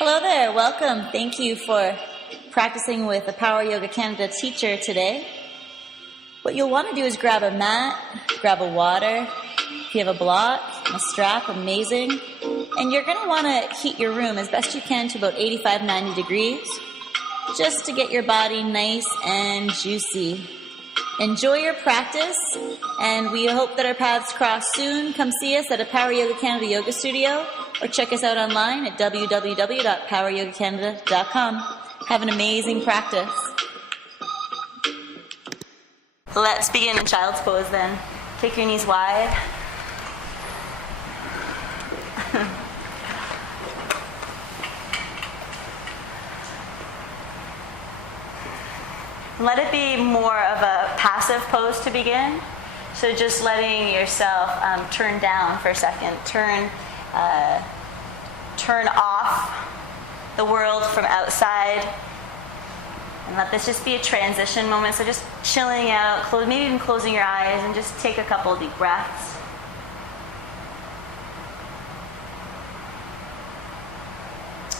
Hello there, welcome. Thank you for practicing with the Power Yoga Canada teacher today. What you'll want to do is grab a mat, grab a water. If you have a block, a strap, amazing. And you're going to want to heat your room as best you can to about 85-90 degrees, just to get your body nice and juicy. Enjoy your practice, and we hope that our paths cross soon. Come see us at a Power Yoga Canada yoga studio, or check us out online at www.poweryogacanada.com. Have an amazing practice. Let's begin in child's pose then. Kick your knees wide. Let it be more of a passive pose to begin. So just letting yourself turn down for a second. Turn off the world from outside. And let this just be a transition moment. So just chilling out, maybe even closing your eyes, and just take a couple of deep breaths.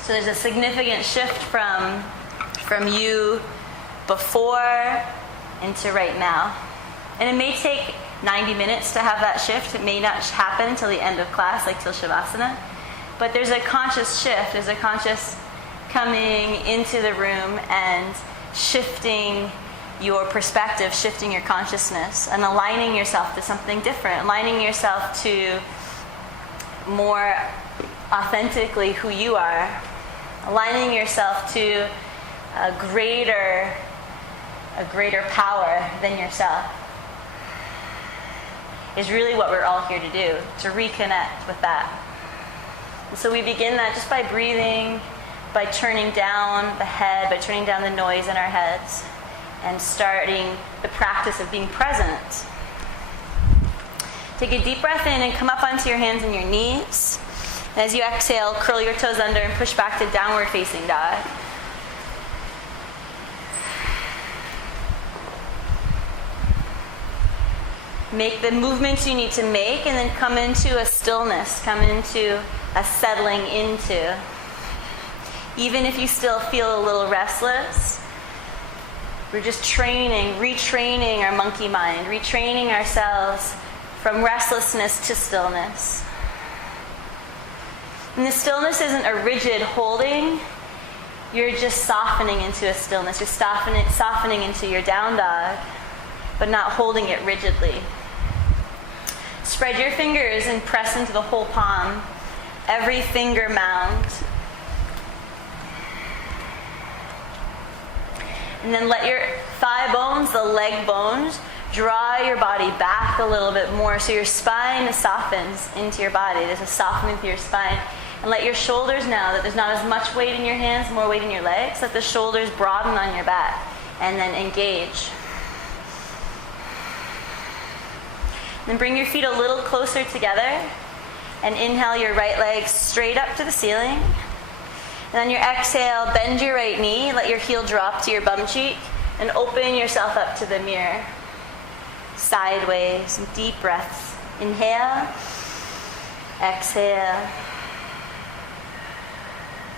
So there's a significant shift from you before into right now. And it may take 90 minutes to have that shift. It may not happen until the end of class, like till Shavasana. But there's a conscious shift. There's a conscious coming into the room and shifting your perspective, shifting your consciousness, and aligning yourself to something different, aligning yourself to more authentically who you are, aligning yourself to a greater power than yourself is really what we're all here to do, to reconnect with that. And so we begin that just by breathing, by turning down the head, by turning down the noise in our heads, and starting the practice of being present. Take a deep breath in and come up onto your hands and your knees. And as you exhale, curl your toes under and push back to downward facing dog. Make the movements you need to make, and then come into a stillness, come into a settling into. Even if you still feel a little restless, we're just retraining our monkey mind, retraining ourselves from restlessness to stillness. And the stillness isn't a rigid holding. You're just softening into a stillness. You're softening into your down dog, but not holding it rigidly. Spread your fingers and press into the whole palm, every finger mound. And then let your thigh bones, the leg bones, draw your body back a little bit more so your spine softens into your body. There's a softening through your spine. And let your shoulders, now that there's not as much weight in your hands, more weight in your legs, let the shoulders broaden on your back and then engage. Then bring your feet a little closer together and inhale your right leg straight up to the ceiling. And on your exhale, bend your right knee, let your heel drop to your bum cheek, and open yourself up to the mirror. Sideways, some deep breaths. Inhale, exhale.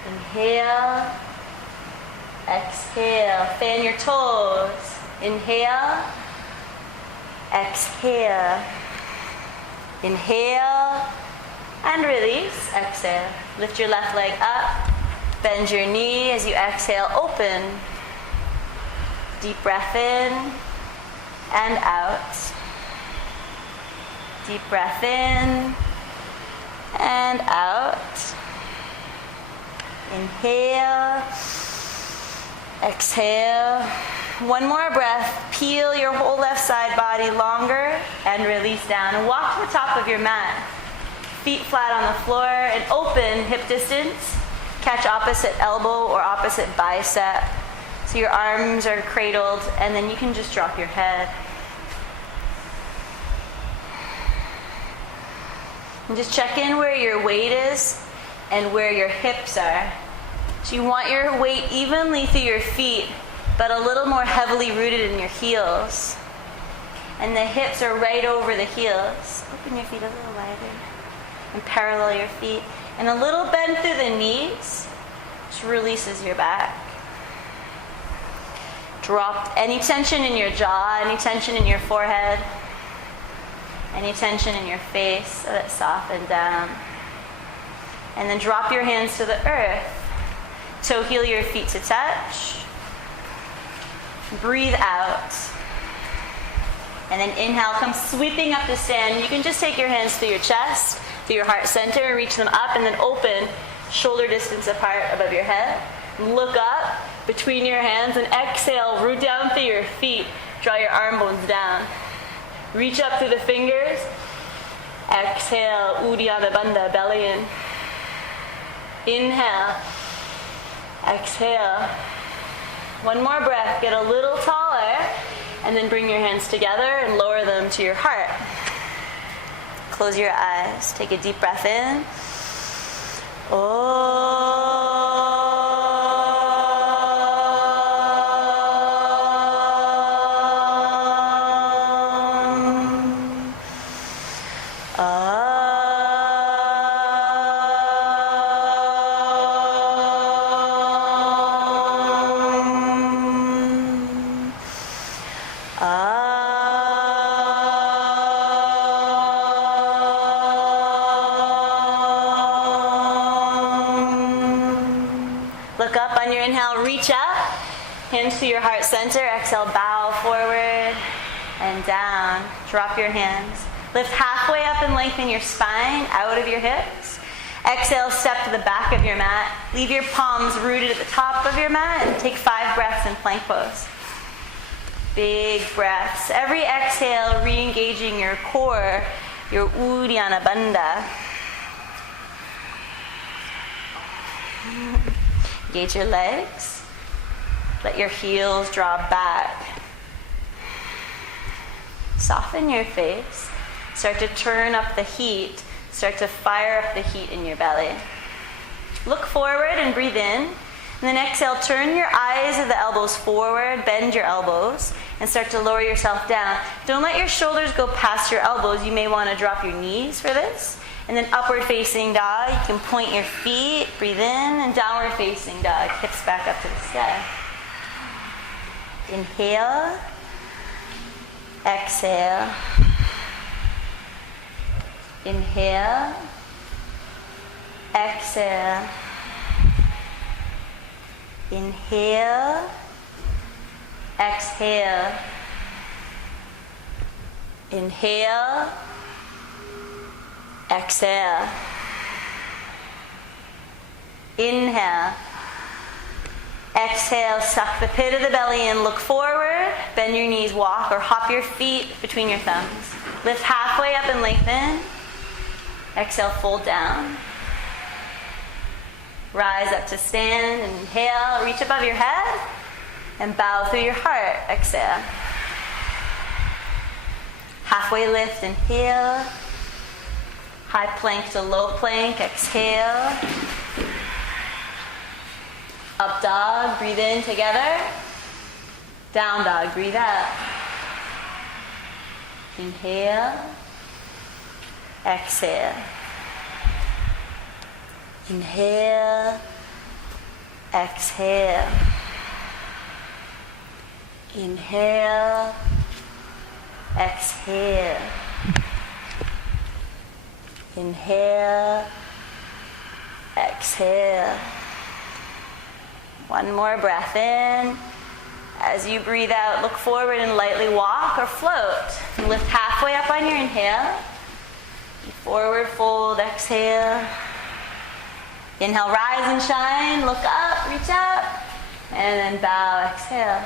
Inhale, exhale. Fan your toes. Inhale, exhale. Inhale, and release. Exhale. Lift your left leg up. Bend your knee as you exhale, open. Deep breath in and out. Deep breath in and out. Inhale, exhale. One more breath. Peel your whole left side body longer and release down. And walk to the top of your mat. Feet flat on the floor and open hip distance. Catch opposite elbow or opposite bicep. So your arms are cradled, and then you can just drop your head. And just check in where your weight is and where your hips are. So you want your weight evenly through your feet, but a little more heavily rooted in your heels. And the hips are right over the heels. Open your feet a little wider and parallel your feet. And a little bend through the knees. Just releases your back. Drop any tension in your jaw, any tension in your forehead, any tension in your face, let it soften down. And then drop your hands to the earth. Toe heel your feet to touch. Breathe out. And then inhale, come sweeping up to stand. You can just take your hands through your chest, through your heart center, and reach them up, and then open, shoulder distance apart above your head. Look up between your hands, and exhale, root down through your feet. Draw your arm bones down. Reach up through the fingers. Exhale, Uddiyana Bandha, belly in. Inhale. Exhale. One more breath. Get a little taller. And then bring your hands together and lower them to your heart. Close your eyes. Take a deep breath in. Look up on your inhale, reach up, hands to your heart center. Exhale, bow forward and down. Drop your hands. Lift halfway up and lengthen your spine out of your hips. Exhale, step to the back of your mat. Leave your palms rooted at the top of your mat and take 5 breaths in plank pose. Big breaths. Every exhale, re-engaging your core, your Uddiyana Bandha. Engage your legs. Let your heels drop back. Soften your face. Start to turn up the heat. Start to fire up the heat in your belly. Look forward and breathe in. And then exhale, turn your eyes of the elbows forward, bend your elbows, and start to lower yourself down. Don't let your shoulders go past your elbows. You may want to drop your knees for this. And then upward facing dog, you can point your feet, breathe in, and downward facing dog, hips back up to the sky. Inhale, exhale. Inhale, exhale. Inhale, exhale. Inhale, exhale. Inhale. Exhale, suck the pit of the belly in, look forward, bend your knees, walk or hop your feet between your thumbs. Lift halfway up and lengthen. Exhale, fold down. Rise up to stand, inhale, reach above your head, and bow through your heart, exhale. Halfway lift, inhale. High plank to low plank, exhale. Up dog, breathe in together. Down dog, breathe out. Inhale. Exhale. Inhale. Exhale. Inhale. Exhale. Inhale. Exhale. One more breath in. As you breathe out, look forward and lightly walk or float. Lift halfway up on your inhale. Forward fold, exhale. Inhale, rise and shine. Look up, reach up. And then bow, exhale.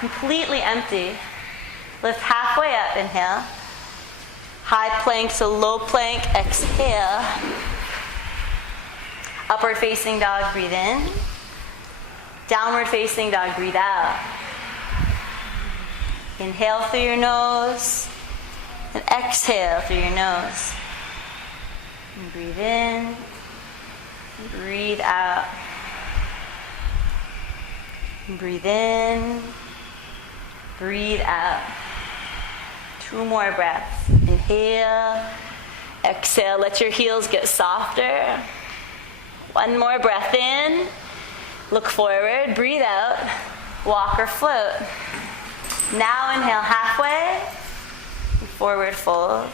Completely empty. Lift halfway up, inhale. High plank to low plank, exhale. Upward facing dog, breathe in. Downward facing dog, breathe out. Inhale through your nose and exhale through your nose. And breathe in, and breathe out. And breathe in, breathe out. 2 more breaths. Inhale, exhale, let your heels get softer. One more breath in. Look forward, breathe out, walk or float. Now inhale halfway, forward fold.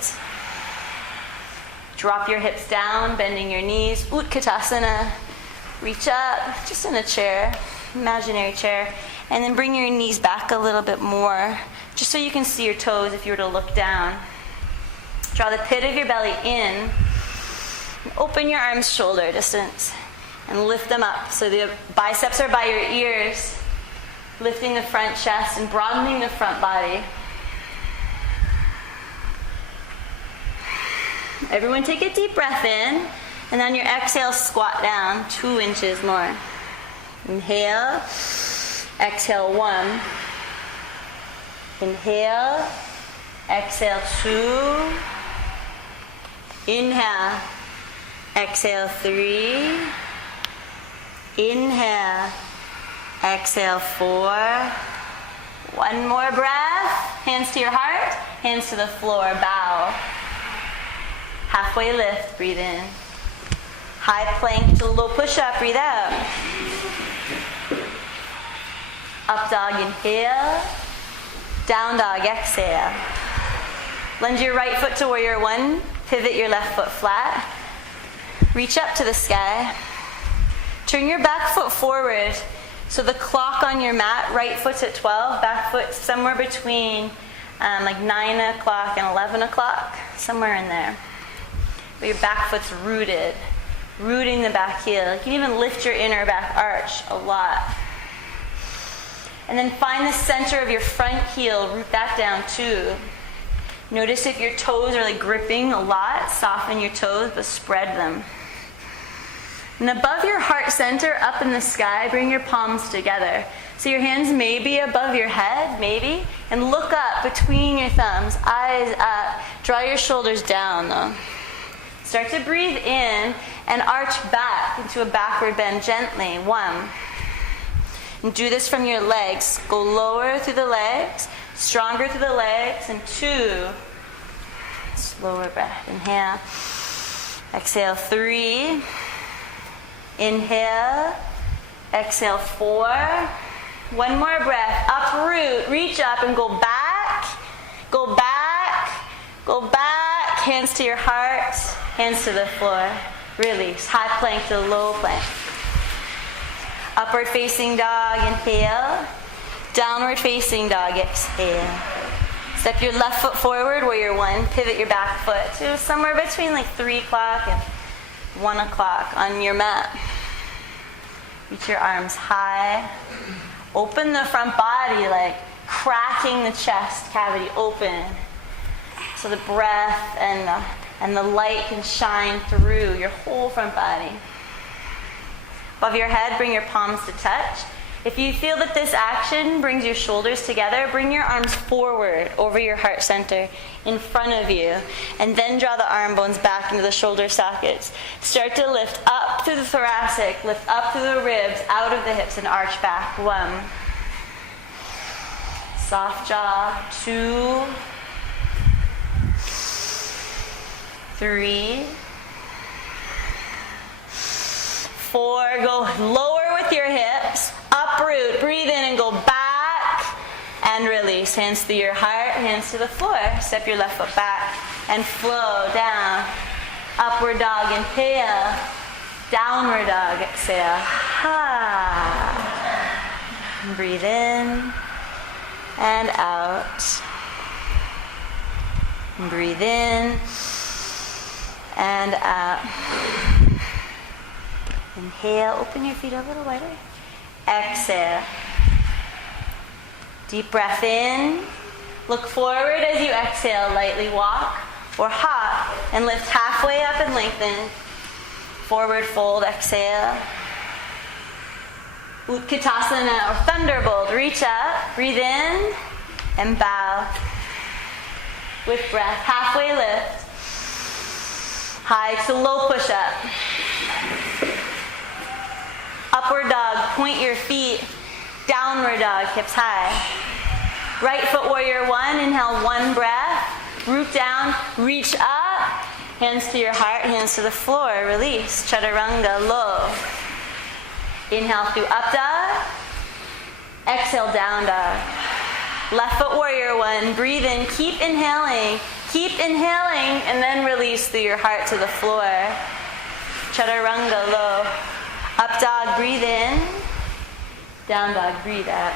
Drop your hips down, bending your knees, Utkatasana. Reach up, just in a chair, imaginary chair, and then bring your knees back a little bit more, just so you can see your toes if you were to look down. Draw the pit of your belly in, and open your arms shoulder distance, and lift them up so the biceps are by your ears, lifting the front chest and broadening the front body. Everyone take a deep breath in, and on your exhale, squat down 2 inches more. Inhale, exhale 1. Inhale, exhale 2. Inhale, exhale 3. Inhale, exhale 4. One more breath. Hands to your heart, hands to the floor, bow. Halfway lift, breathe in. High plank to low push-up, breathe out. Up dog, inhale. Down dog, exhale. Lunge your right foot to warrior 1. Pivot your left foot flat. Reach up to the sky. Turn your back foot forward. So the clock on your mat, right foot's at 12, back foot somewhere between like 9 o'clock and 11 o'clock, somewhere in there. But your back foot's rooted, rooting the back heel. You can even lift your inner back arch a lot. And then find the center of your front heel, root that down too. Notice if your toes are like gripping a lot, soften your toes, but spread them. And above your heart center, up in the sky, bring your palms together. So your hands may be above your head, maybe, and look up between your thumbs, eyes up. Draw your shoulders down though. Start to breathe in and arch back into a backward bend gently. 1. And do this from your legs. Go lower through the legs, stronger through the legs, and 2. Slower breath. Inhale. Exhale 3. Inhale. Exhale 4. One more breath. Uproot. Reach up and go back. Go back. Go back. Hands to your heart. Hands to the floor. Release. High plank to low plank. Upward facing dog. Inhale. Downward facing dog. Exhale. Step your left foot forward, warrior 1. Pivot your back foot to somewhere between like 3 o'clock and 1 o'clock on your mat. Reach your arms high. Open the front body, like cracking the chest cavity open. So the breath and the light can shine through your whole front body. Above your head, bring your palms to touch. If you feel that this action brings your shoulders together, bring your arms forward over your heart center in front of you, and then draw the arm bones back into the shoulder sockets. Start to lift up through the thoracic, lift up through the ribs, out of the hips, and arch back. 1. Soft jaw. 2. 3. 4. Go lower with your hips. Uproot. Breathe in and go back. And release. Hands to your heart, hands to the floor. Step your left foot back and flow down. Upward dog, inhale. Downward dog, exhale. And breathe in and out. And breathe in and out. Inhale, open your feet a little wider. Exhale. Deep breath in. Look forward as you exhale. Lightly walk or hop and lift halfway up and lengthen. Forward fold, exhale. Utkatasana or thunderbolt. Reach up, breathe in, and bow. With breath, halfway lift. High to low push-up. Upward dog, point your feet. Downward dog, hips high. Right foot warrior 1, inhale 1 breath. Root down, reach up, Hands to your heart, hands to the floor. Release. Chaturanga, low. Inhale through up dog. Exhale, down dog. Left foot warrior one. Breathe in. Keep inhaling. Keep inhaling. And then release through your heart to the floor. Chaturanga, low. Up dog, breathe in. Down dog, breathe out.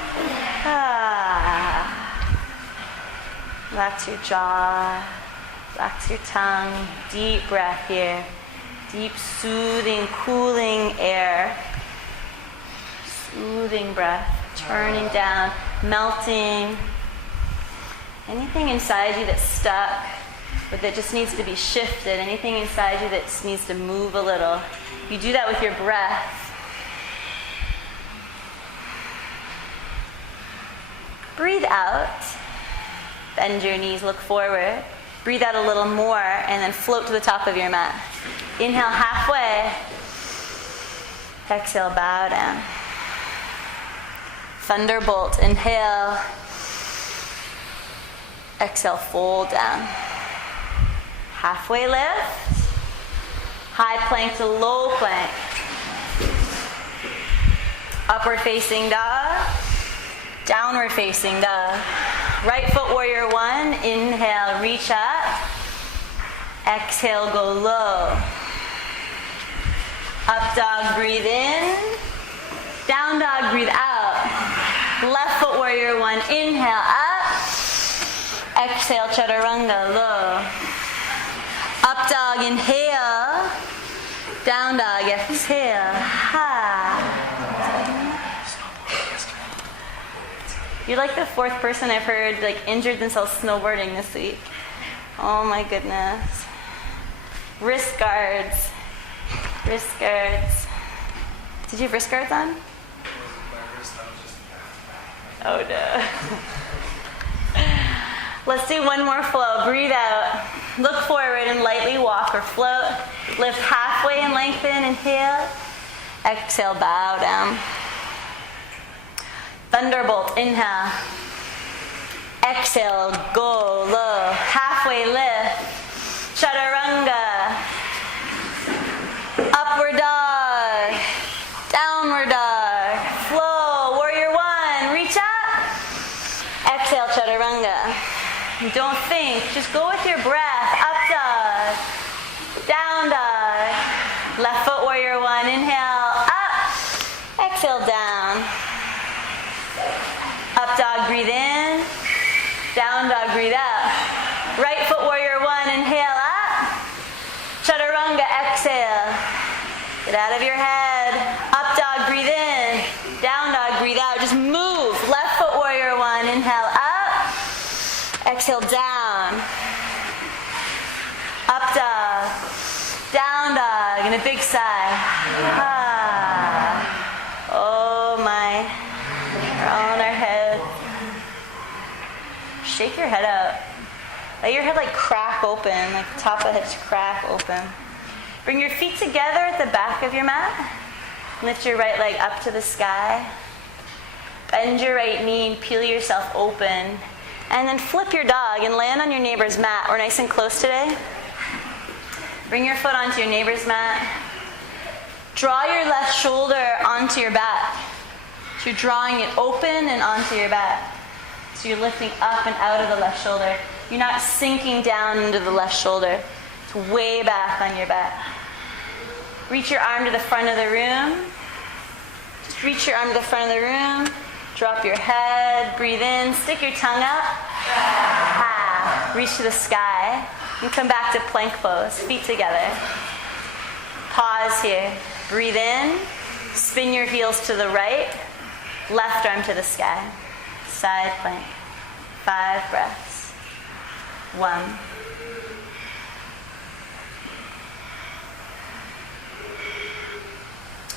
Back to your jaw. Back to your tongue. Deep breath here. Deep, soothing, cooling air. Soothing breath. Turning down, melting. Anything inside you that's stuck, but that just needs to be shifted. Anything inside you that just needs to move a little. You do that with your breath. Breathe out. Bend your knees, look forward. Breathe out a little more, and then float to the top of your mat. Inhale halfway. Exhale, bow down. Thunderbolt, inhale. Exhale, fold down. Halfway lift. High plank to low plank. Upward facing dog. Downward facing dog. Right foot warrior one. Inhale, reach up. Exhale, go low. Up dog, breathe in. Down dog, breathe out. Left foot warrior one. Inhale, up. Exhale, chaturanga, low. Up dog, inhale. Down dog, exhale. You're like the fourth person I've heard injured themselves snowboarding this week. Oh my goodness. Wrist guards. Wrist guards. Did you have wrist guards on? Oh no. Let's do one more flow. Breathe out. Look forward and lightly walk or float. Lift halfway and lengthen. Inhale. Exhale, bow down. Thunderbolt, inhale. Exhale, go low. Halfway lift. Chaturanga. Upward dog. Downward dog. Flow. Warrior one. Reach up. Exhale, chaturanga. Don't think. Just go with your breath. Up dog. Down dog. Left foot warrior one. Inhale. Up. Exhale, down. Up dog, breathe in. Down dog, breathe out. Right foot warrior one, inhale up. Chaturanga, exhale. Get out of your head. Up dog, breathe in. Down dog, breathe out. Just move. Left foot warrior one, inhale up. Exhale, down. Up dog. Down dog, and a big sigh. Oh my. We're all in our head. Shake your head out. Let your head crack open, the top of the head crack open. Bring your feet together at the back of your mat. Lift your right leg up to the sky. Bend your right knee and peel yourself open. And then flip your dog and land on your neighbor's mat. We're nice and close today. Bring your foot onto your neighbor's mat. Draw your left shoulder onto your back. So you're drawing it open and onto your back. So you're lifting up and out of the left shoulder. You're not sinking down into the left shoulder. It's way back on your back. Reach your arm to the front of the room. Just reach your arm to the front of the room. Drop your head. Breathe in. Stick your tongue up. Reach to the sky. And come back to plank pose. Feet together. Pause here. Breathe in. Spin your heels to the right. Left arm to the sky. Side plank. 5 breaths. 1.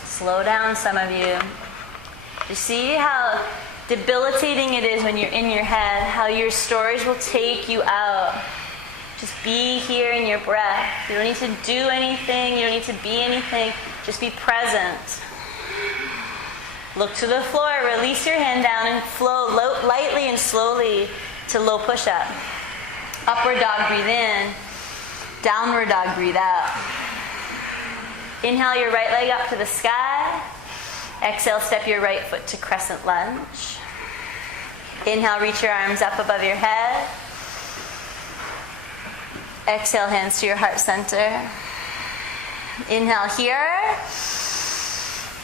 Slow down, some of you. You see how debilitating it is when you're in your head, how your stories will take you out. Just be here in your breath. You don't need to do anything. You don't need to be anything. Just be present. Look to the floor. Release your hand down and flow lightly and slowly to low push-up. Upward dog, breathe in. Downward dog, breathe out. Inhale your right leg up to the sky. Exhale, step your right foot to Crescent Lunge. Inhale, reach your arms up above your head. Exhale, hands to your heart center. Inhale here.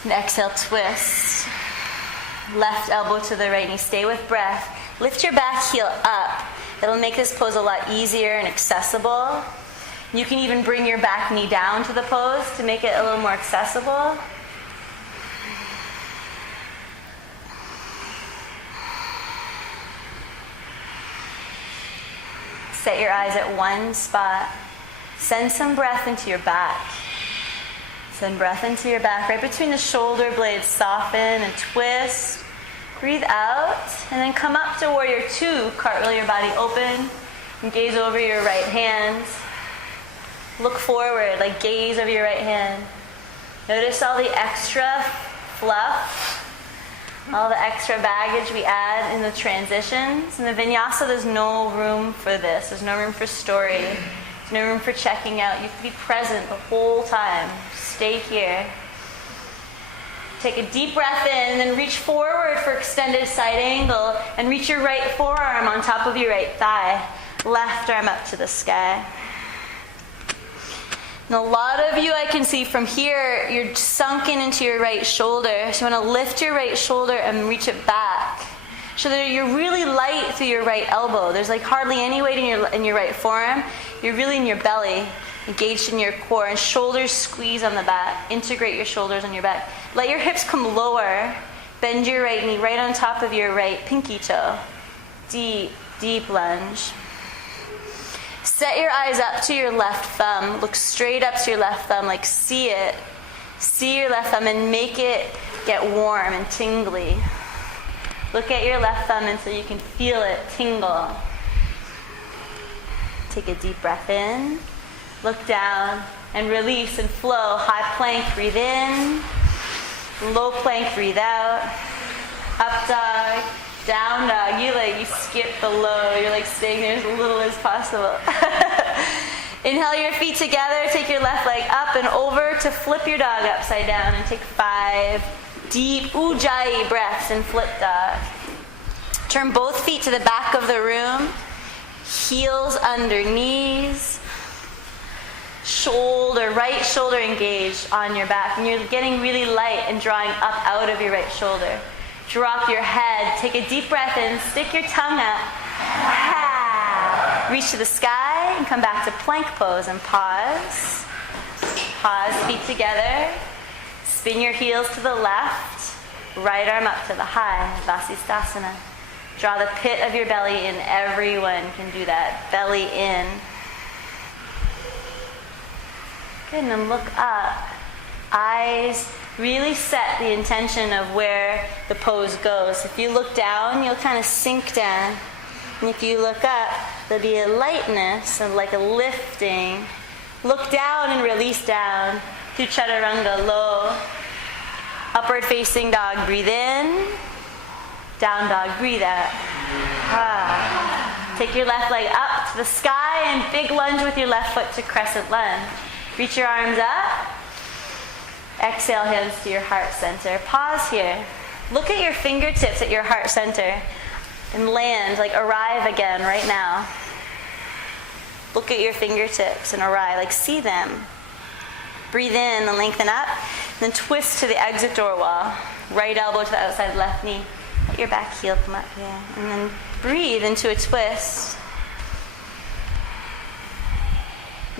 And exhale, twist. Left elbow to the right knee. Stay with breath. Lift your back heel up. It'll make this pose a lot easier and accessible. You can even bring your back knee down to the pose to make it a little more accessible. Set your eyes at one spot. Send some breath into your back. Send breath into your back, right between the shoulder blades. Soften and twist. Breathe out, and then come up to warrior two. Cartwheel your body open, and gaze over your right hand. Look forward, like gaze over your right hand. Notice all the extra fluff, all the extra baggage we add in the transitions. In the vinyasa, there's no room for this. There's no room for story. There's no room for checking out. You can be present the whole time. Stay here. Take a deep breath in, and then reach forward for extended side angle, and reach your right forearm on top of your right thigh. Left arm up to the sky. And a lot of you, I can see from here, you're sunken into your right shoulder. So you want to lift your right shoulder and reach it back. So that you're really light through your right elbow. There's like hardly any weight in your right forearm. You're really in your belly, engaged in your core, and shoulders squeeze on the back. Integrate your shoulders on your back. Let your hips come lower. Bend your right knee right on top of your right pinky toe. Deep, deep lunge. Set your eyes up to your left thumb. Look straight up to your left thumb, like see it. See your left thumb and make it get warm and tingly. Look at your left thumb until you can feel it tingle. Take a deep breath in. Look down and release and flow. High plank, breathe in. Low plank, breathe out. Up dog, down dog. You skip the low. You're like staying there as little as possible. Inhale your feet together. Take your left leg up and over to flip your dog upside down, and take 5 deep ujjayi breaths and flip dog. Turn both feet to the back of the room. Heels under knees. Right shoulder engaged on your back, and you're getting really light and drawing up out of your right shoulder. Drop your head, take a deep breath in, stick your tongue up, reach to the sky, and come back to plank pose and pause. Pause, feet together, spin your heels to the left, right arm up to the high, Vasisthasana. Draw the pit of your belly in. Everyone can do that. Belly in. Good, and then look up. Eyes really set the intention of where the pose goes. If you look down, you'll kind of sink down. And if you look up, there'll be a lightness and like a lifting. Look down and release down to Chaturanga, low. Upward facing dog, breathe in. Down dog, breathe out. Take your left leg up to the sky and big lunge with your left foot to Crescent Lunge. Reach your arms up. Exhale, hands to your heart center. Pause here. Look at your fingertips at your heart center and land, like arrive again right now. Look at your fingertips and arrive, like see them. Breathe in and lengthen up. Then twist to the exit door wall. Right elbow to the outside left knee. Let your back heel come up here. And then breathe into a twist.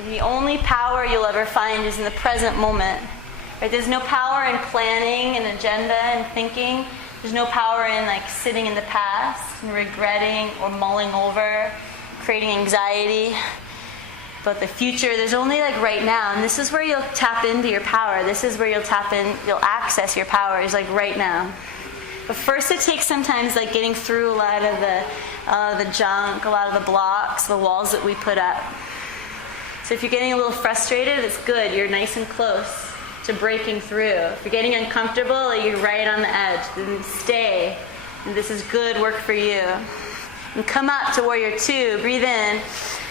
The only power you'll ever find is in the present moment. Right? There's no power in planning and agenda and thinking. There's no power in like sitting in the past and regretting or mulling over, creating anxiety about the future. There's only like right now, and this is where you'll tap into your power. This is where you'll access your power, is like right now. But first it takes sometimes like getting through a lot of the junk, a lot of the blocks, the walls that we put up. So if you're getting a little frustrated, it's good. You're nice and close to breaking through. If you're getting uncomfortable, you're right on the edge. Then stay. And this is good work for you. And come up to warrior two. Breathe in.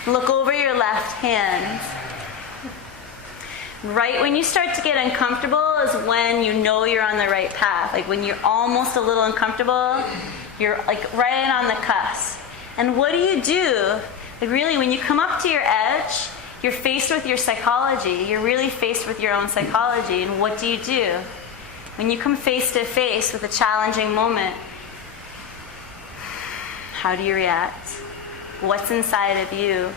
Look over your left hand. Right when you start to get uncomfortable is when you know you're on the right path. Like when you're almost a little uncomfortable, you're like right on the cusp. And what do? Like really, when you come up to your edge, you're faced with your psychology. You're really faced with your own psychology. And what do? When you come face to face with a challenging moment, how do you react? What's inside of you?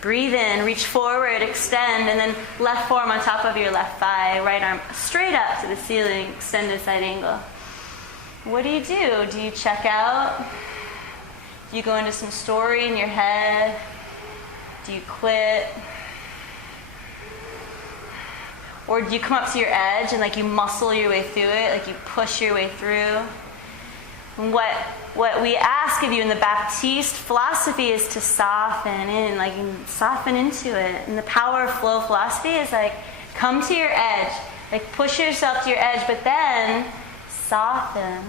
Breathe in, reach forward, extend, and then left forearm on top of your left thigh, right arm straight up to the ceiling, extended side angle. What do? Do you check out? Do you go into some story in your head? Do you quit? Or do you come up to your edge and like you muscle your way through it, like you push your way through? And what we ask of you in the Baptiste philosophy is to soften in, like soften into it. And the power of flow philosophy is like come to your edge, like push yourself to your edge, but then soften.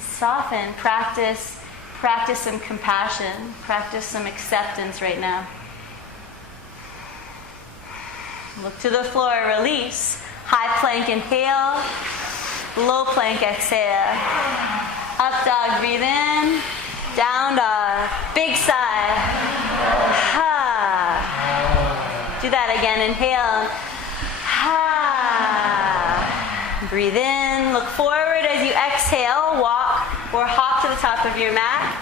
Soften. Practice some compassion. Practice some acceptance right now. Look to the floor, release. High plank, inhale. Low plank, exhale. Up dog, breathe in. Down dog. Big sigh. Ha. Do that again, inhale. Ha. Breathe in. Look forward as you exhale. Walk or hop to the top of your mat.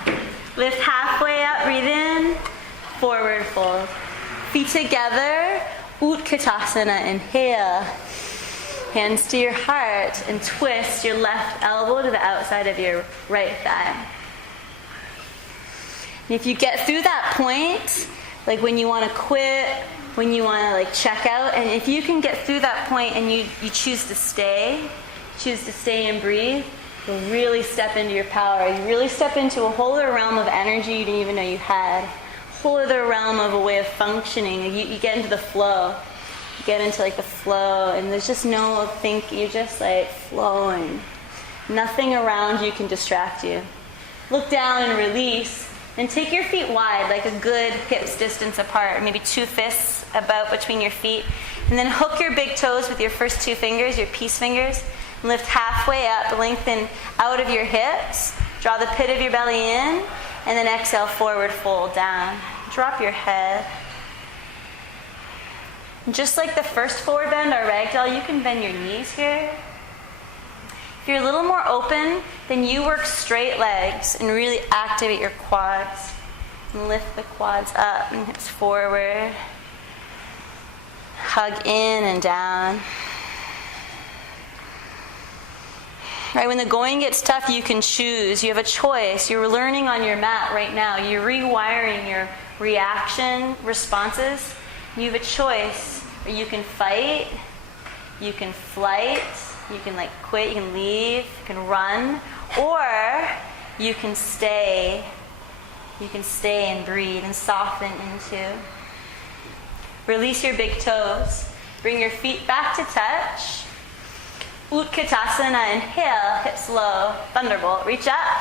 Lift halfway up, breathe in. Forward fold. Feet together. Utkatasana, inhale. Hands to your heart and twist your left elbow to the outside of your right thigh. And if you get through that point, like when you want to quit, when you want to like check out, and if you can get through that point and you choose to stay and breathe, you'll really step into your power. You really step into a whole other realm of energy you didn't even know you had. A whole other realm of a way of functioning. You get into the flow. Get into like the flow, and there's just no think, you're just like flowing. Nothing around you can distract you. Look down and release, and take your feet wide, like a good hips distance apart, maybe 2 fists about between your feet, and then hook your big toes with your first 2 fingers, your peace fingers, and lift halfway up, lengthen out of your hips, draw the pit of your belly in, and then exhale, forward fold down. Drop your head. Just like the first forward bend, our ragdoll, you can bend your knees here. If you're a little more open, then you work straight legs and really activate your quads. And lift the quads up and hips forward. Hug in and down. Right, when the going gets tough, you can choose. You have a choice. You're learning on your mat right now. You're rewiring your reaction responses. You have a choice. Or you can fight, you can flight, you can like quit, you can leave, you can run, or you can stay. You can stay and breathe and soften into. Release your big toes. Bring your feet back to touch. Utkatasana, inhale, hips low, thunderbolt. Reach up,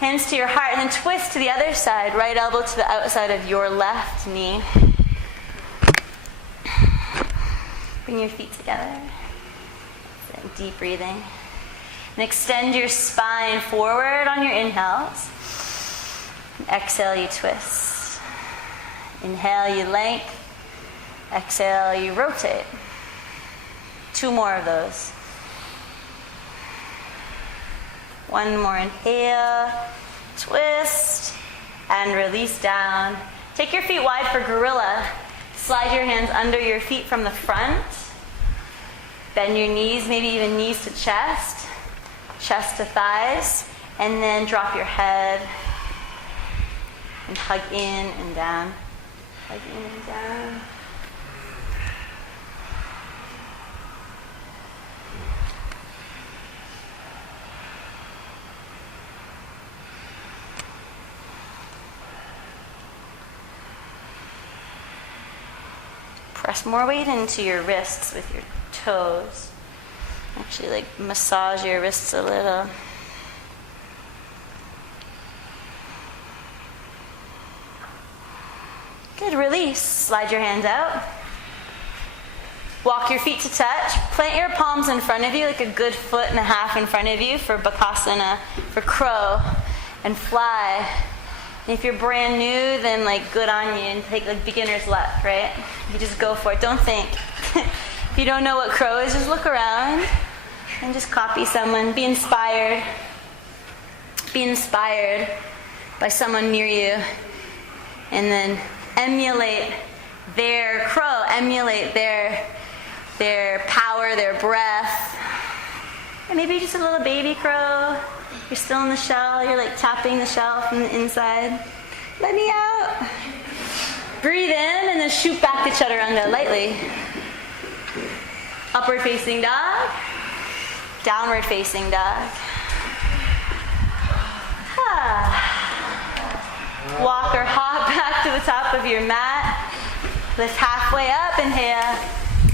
hands to your heart, and then twist to the other side. Right elbow to the outside of your left knee. Bring your feet together. Deep breathing. And extend your spine forward on your inhales. And exhale, you twist. Inhale, you length. Exhale, you rotate. 2 more of those. 1 more inhale. Twist. And release down. Take your feet wide for gorilla. Slide your hands under your feet from the front. Bend your knees, maybe even knees to chest. Chest to thighs. And then drop your head. And hug in and down. Hug in and down. Press more weight into your wrists with your toes. Actually, like massage your wrists a little. Good, release. Slide your hands out. Walk your feet to touch. Plant your palms in front of you, like a good 1.5 feet in front of you for Bakasana, for crow, and fly. And if you're brand new, then like good on you, and take like beginner's luck, right? You just go for it. Don't think. If you don't know what crow is, just look around and just copy someone. Be inspired. Be inspired by someone near you, and then emulate their crow, emulate their power, their breath. And maybe just a little baby crow. You're still in the shell, you're like tapping the shell from the inside. Let me out. Breathe in and then shoot back to chaturanga lightly. Upward facing dog. Downward facing dog. Walk or hop back to the top of your mat. Lift halfway up, inhale.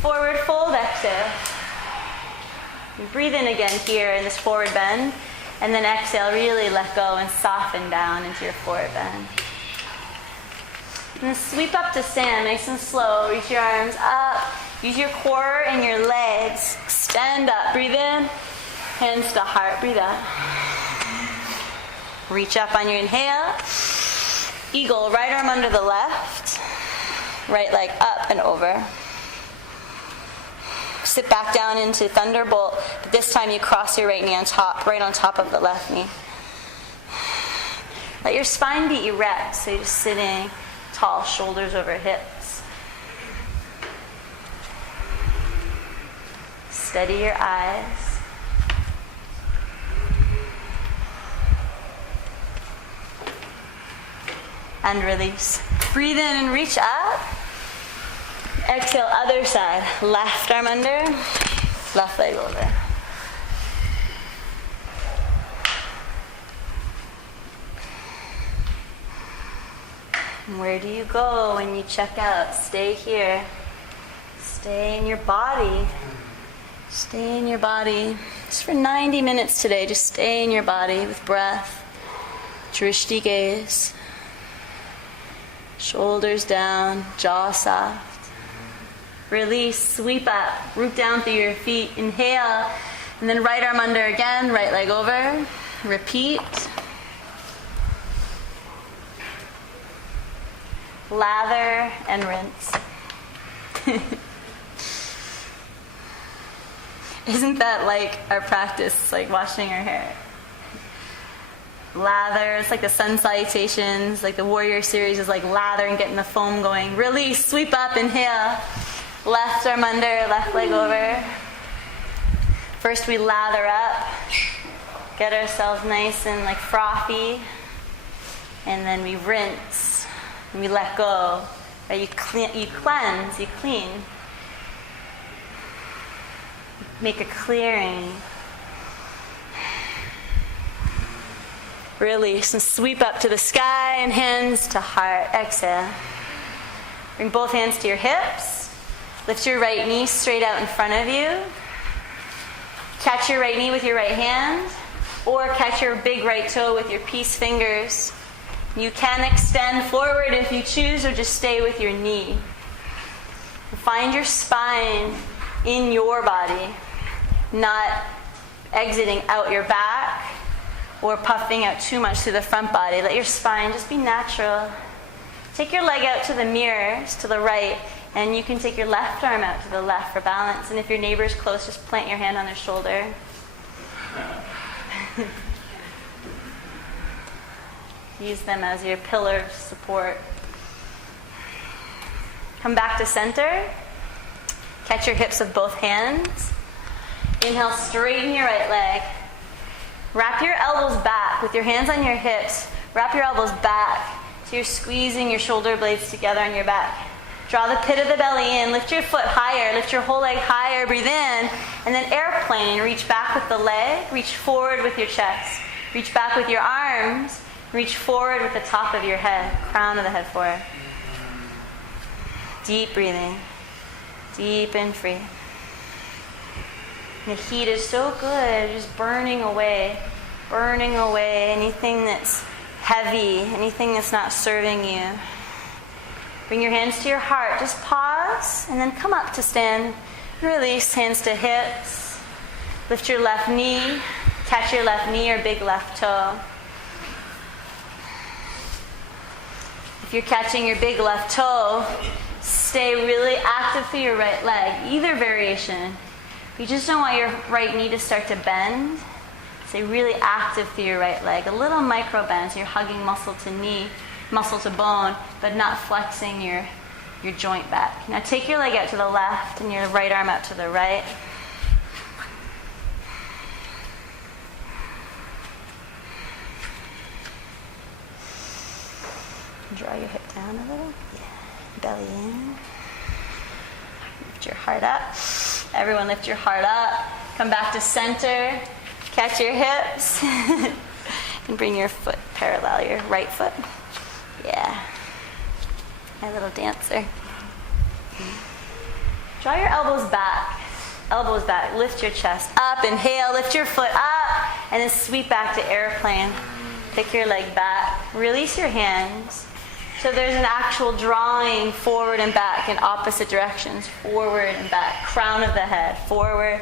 Forward fold, exhale. And breathe in again here in this forward bend. And then exhale, really let go and soften down into your forward bend. And then sweep up to stand, nice and slow. Reach your arms up. Use your core and your legs. Stand up, breathe in. Hands to heart, breathe out. Reach up on your inhale. Eagle, right arm under the left. Right leg up and over. Sit back down into thunderbolt, but this time you cross your right knee on top, right on top of the left knee. Let your spine be erect, so you're just sitting tall, shoulders over hips. Steady your eyes. And release. Breathe in and reach up. Exhale, other side. Left arm under, left leg over. And where do you go when you check out? Stay here. Stay in your body. Stay in your body. Just for 90 minutes today, just stay in your body with breath. Drishti gaze. Shoulders down, jaw soft. Release, sweep up, root down through your feet. Inhale, and then right arm under again, right leg over. Repeat. Lather and rinse. Isn't that like our practice, like washing our hair? Lather, it's like the sun salutations, like the warrior series is like lather and getting the foam going. Release, sweep up, inhale. Left arm under, left leg over. First we lather up, get ourselves nice and like frothy, and then we rinse, and we let go. Right? You cleanse, you clean. Make a clearing. Release and sweep up to the sky and hands to heart. Exhale. Bring both hands to your hips. Lift your right knee straight out in front of you. Catch your right knee with your right hand, or catch your big right toe with your peace fingers. You can extend forward if you choose, or just stay with your knee. Find your spine in your body, not exiting out your back or puffing out too much through the front body. Let your spine just be natural. Take your leg out to the mirrors, to the right, and you can take your left arm out to the left for balance. And if your neighbor's close, just plant your hand on their shoulder. Use them as your pillar of support. Come back to center. Catch your hips with both hands. Inhale, straighten your right leg. Wrap your elbows back with your hands on your hips. Wrap your elbows back so you're squeezing your shoulder blades together on your back. Draw the pit of the belly in. Lift your foot higher. Lift your whole leg higher. Breathe in. And then airplane. Reach back with the leg. Reach forward with your chest. Reach back with your arms. Reach forward with the top of your head. Crown of the head forward. Deep breathing. Deep and free. The heat is so good, just burning away anything that's heavy, anything that's not serving you. Bring your hands to your heart. Just pause and then come up to stand. Release, hands to hips. Lift your left knee. Catch your left knee or big left toe. If you're catching your big left toe, stay really active through your right leg. Either variation. You just don't want your right knee to start to bend. Stay really active through your right leg. A little micro bend, so you're hugging muscle to knee, muscle to bone, but not flexing your joint back. Now take your leg out to the left and your right arm out to the right. Draw your hip down a little. Yeah. Belly in. Lift your heart up. Everyone lift your heart up. Come back to center. Catch your hips. And bring your foot parallel, your right foot. Yeah. My little dancer. Draw your elbows back. Elbows back. Lift your chest up. Inhale. Lift your foot up. And then sweep back to airplane. Pick your leg back. Release your hands. So there's an actual drawing forward and back in opposite directions. Forward and back. Crown of the head. Forward.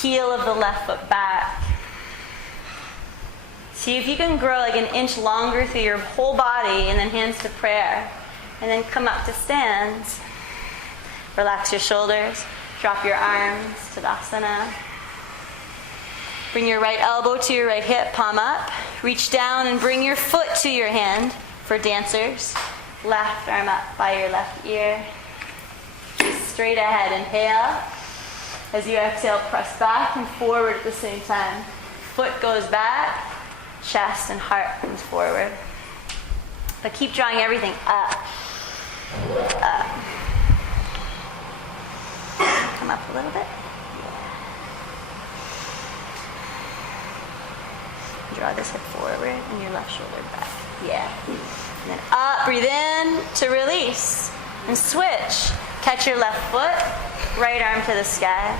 Heel of the left foot back. See if you can grow like an inch longer through your whole body, and then hands to prayer. And then come up to stands. Relax your shoulders. Drop your arms. Tadasana. Bring your right elbow to your right hip. Palm up. Reach down and bring your foot to your hand. For dancers, left arm up by your left ear. Straight ahead, inhale. As you exhale, press back and forward at the same time. Foot goes back, chest and heart comes forward. But keep drawing everything up. Up. Come up a little bit. Draw this hip forward and your left shoulder back. Yeah. And then up, breathe in to release. And switch. Catch your left foot, right arm to the sky.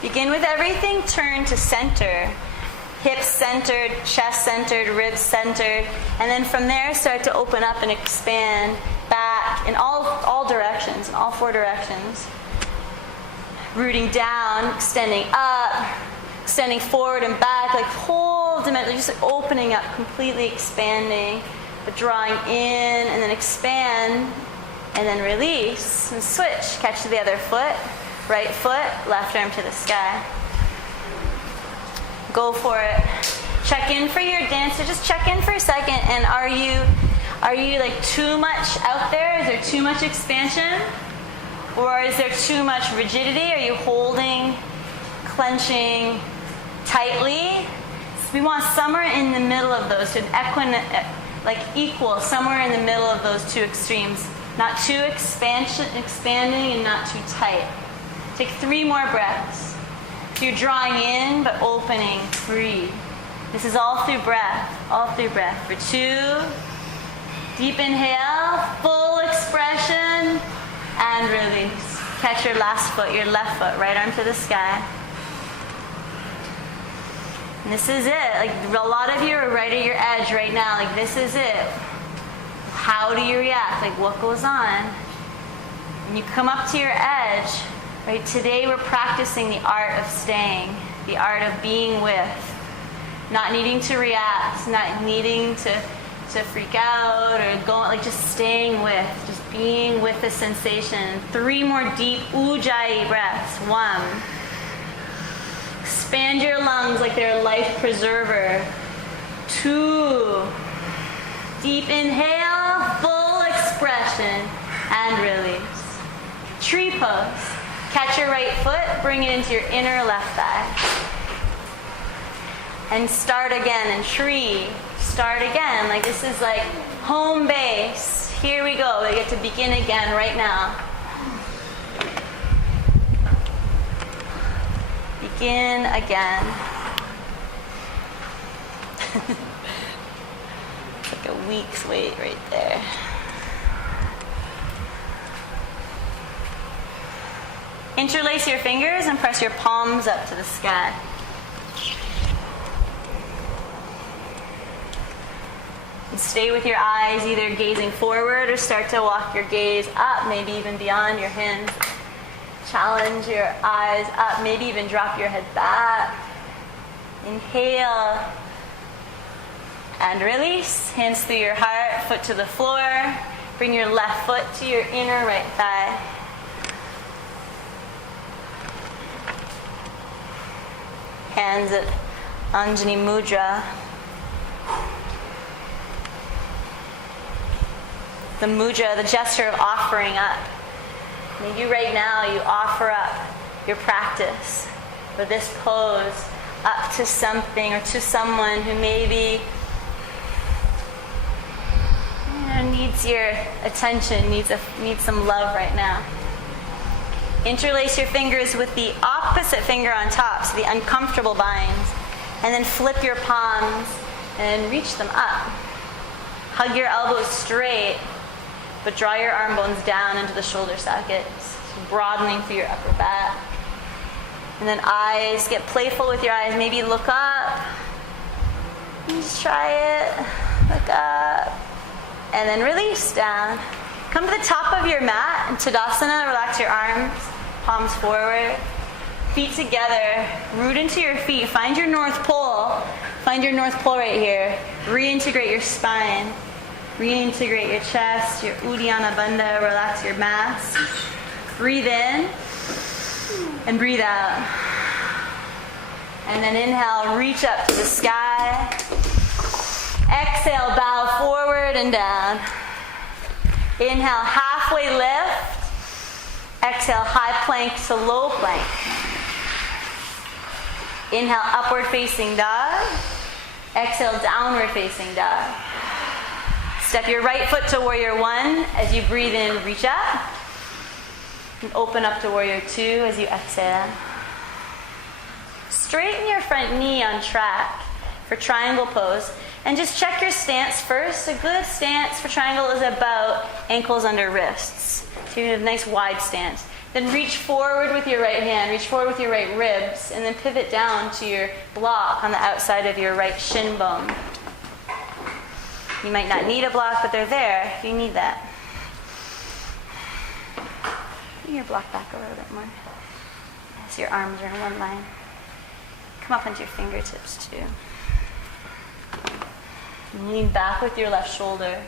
Begin with everything, turn to center. Hips centered, chest centered, ribs centered. And then from there, start to open up and expand back in all directions, in all four directions. Rooting down, extending up, extending forward and back, like whole dimension, just like opening up, completely expanding, but drawing in and then expand, and then release and switch. Catch the other foot, right foot, left arm to the sky. Go for it. Check in for your dancer. Just check in for a second. And are you like too much out there? Is there too much expansion? Or is there too much rigidity? Are you holding, clenching tightly? So we want somewhere in the middle of those, so like equal, somewhere in the middle of those two extremes. Not too expanding and not too tight. Take 3 more breaths. So you're drawing in but opening, free. This is all through breath, all through breath. For 2, deep inhale, full expression, and release. Catch your last foot, your left foot, right arm to the sky. And this is it. Like a lot of you are right at your edge right now. Like this is it. How do you react? Like what goes on? When you come up to your edge, right? Today we're practicing the art of staying, the art of being with, not needing to react, not needing to freak out or go, like just staying with, just being with the sensation. 3 more deep ujjayi breaths. 1. Expand your lungs like they're a life preserver. 2. Deep inhale, full expression, and release. Tree pose. Catch your right foot, bring it into your inner left thigh. And start again in tree. Start again. Like this is like home base. Here we go. We get to begin again right now. Begin again. It's like a week's wait right there. Interlace your fingers and press your palms up to the sky. And stay with your eyes either gazing forward or start to walk your gaze up, maybe even beyond your hands. Challenge your eyes up, maybe even drop your head back. Inhale and release. Hands through your heart, foot to the floor. Bring your left foot to your inner right thigh. Hands at Anjali Mudra. The mudra, the gesture of offering up. Maybe right now you offer up your practice or this pose up to something or to someone who maybe needs your attention, needs some love right now. Interlace your fingers with the opposite finger on top, so the uncomfortable binds, and then flip your palms and reach them up. Hug your elbows straight, but draw your arm bones down into the shoulder sockets, broadening through your upper back. And then eyes, get playful with your eyes. Maybe look up. Just try it. Look up. And then release down. Come to the top of your mat in Tadasana. Relax your arms, palms forward. Feet together. Root into your feet. Find your North Pole. Find your North Pole right here. Reintegrate your spine. Reintegrate your chest, your Uddiyana Bandha. Relax your mass. Breathe in and breathe out. And then inhale, reach up to the sky. Exhale, bow forward and down. Inhale, halfway lift. Exhale, high plank to low plank. Inhale, upward facing dog. Exhale, downward facing dog. Step your right foot to warrior one. As you breathe in, reach up. And open up to warrior two as you exhale. Straighten your front knee on track for triangle pose. And just check your stance first. A good stance for triangle is about ankles under wrists. So you have a nice wide stance. Then reach forward with your right hand. Reach forward with your right ribs. And then pivot down to your block on the outside of your right shin bone. You might not need a block, but they're there if you need that. Bring your block back a little bit more. As your arms are in one line. Come up onto your fingertips too. And lean back with your left shoulder.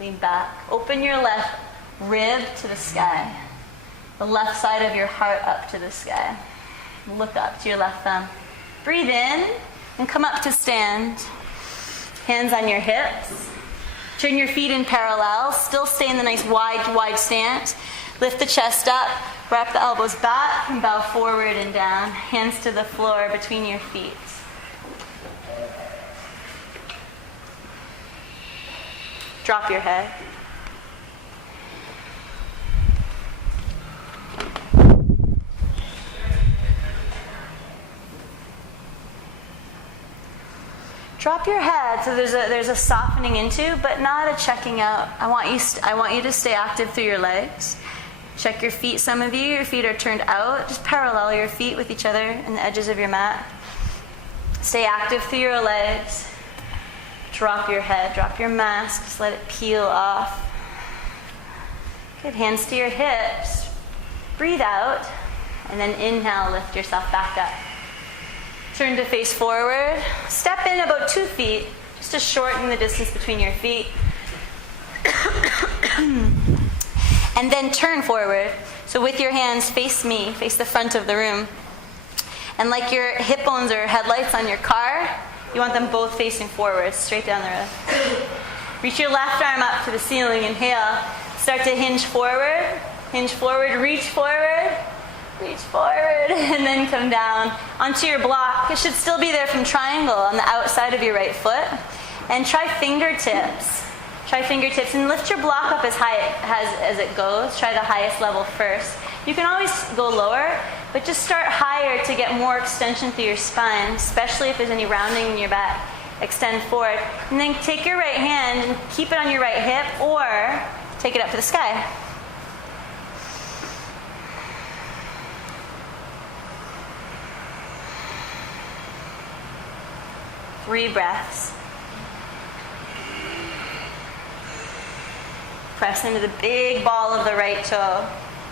Lean back. Open your left rib to the sky. The left side of your heart up to the sky. Look up to your left thumb. Breathe in and come up to stand. Hands on your hips. Turn your feet in parallel. Still stay in the nice wide stance. Lift the chest up. Wrap the elbows back and bow forward and down. Hands to the floor between your feet. Drop your head. Drop your head. So there's a softening into, but not a checking out. I want you to stay active through your legs. Check your feet. Some of you, your feet are turned out. Just parallel your feet with each other and the edges of your mat. Stay active through your legs. Drop your head. Drop your mask. Just let it peel off. Good. Hands to your hips. Breathe out. And then inhale, lift yourself back up. Turn to face forward. Step in about 2 feet, just to shorten the distance between your feet. And then turn forward. So with your hands, face me, face the front of the room. And like your hip bones or headlights on your car, you want them both facing forward, straight down the road. Reach your left arm up to the ceiling. Inhale. Start to hinge forward. Hinge forward, reach forward. Reach forward and then come down onto your block. It should still be there from triangle on the outside of your right foot. And try fingertips. Try fingertips and lift your block up as high as it goes. Try the highest level first. You can always go lower, but just start higher to get more extension through your spine, especially if there's any rounding in your back. Extend forward. And then take your right hand and keep it on your right hip or take it up to the sky. 3 breaths. Press into the big ball of the right toe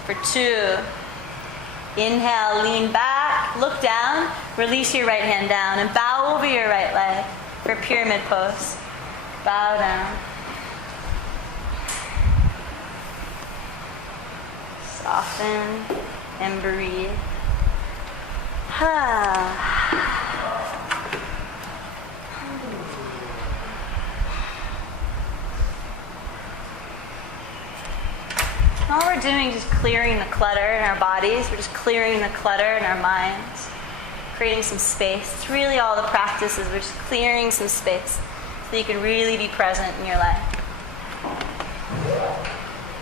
for 2. Inhale, lean back, look down, release your right hand down, and bow over your right leg for pyramid pose. Bow down. Soften and breathe. All we're doing is just clearing the clutter in our bodies. We're just clearing the clutter in our minds, creating some space. It's really all the practices. We're just clearing some space so you can really be present in your life.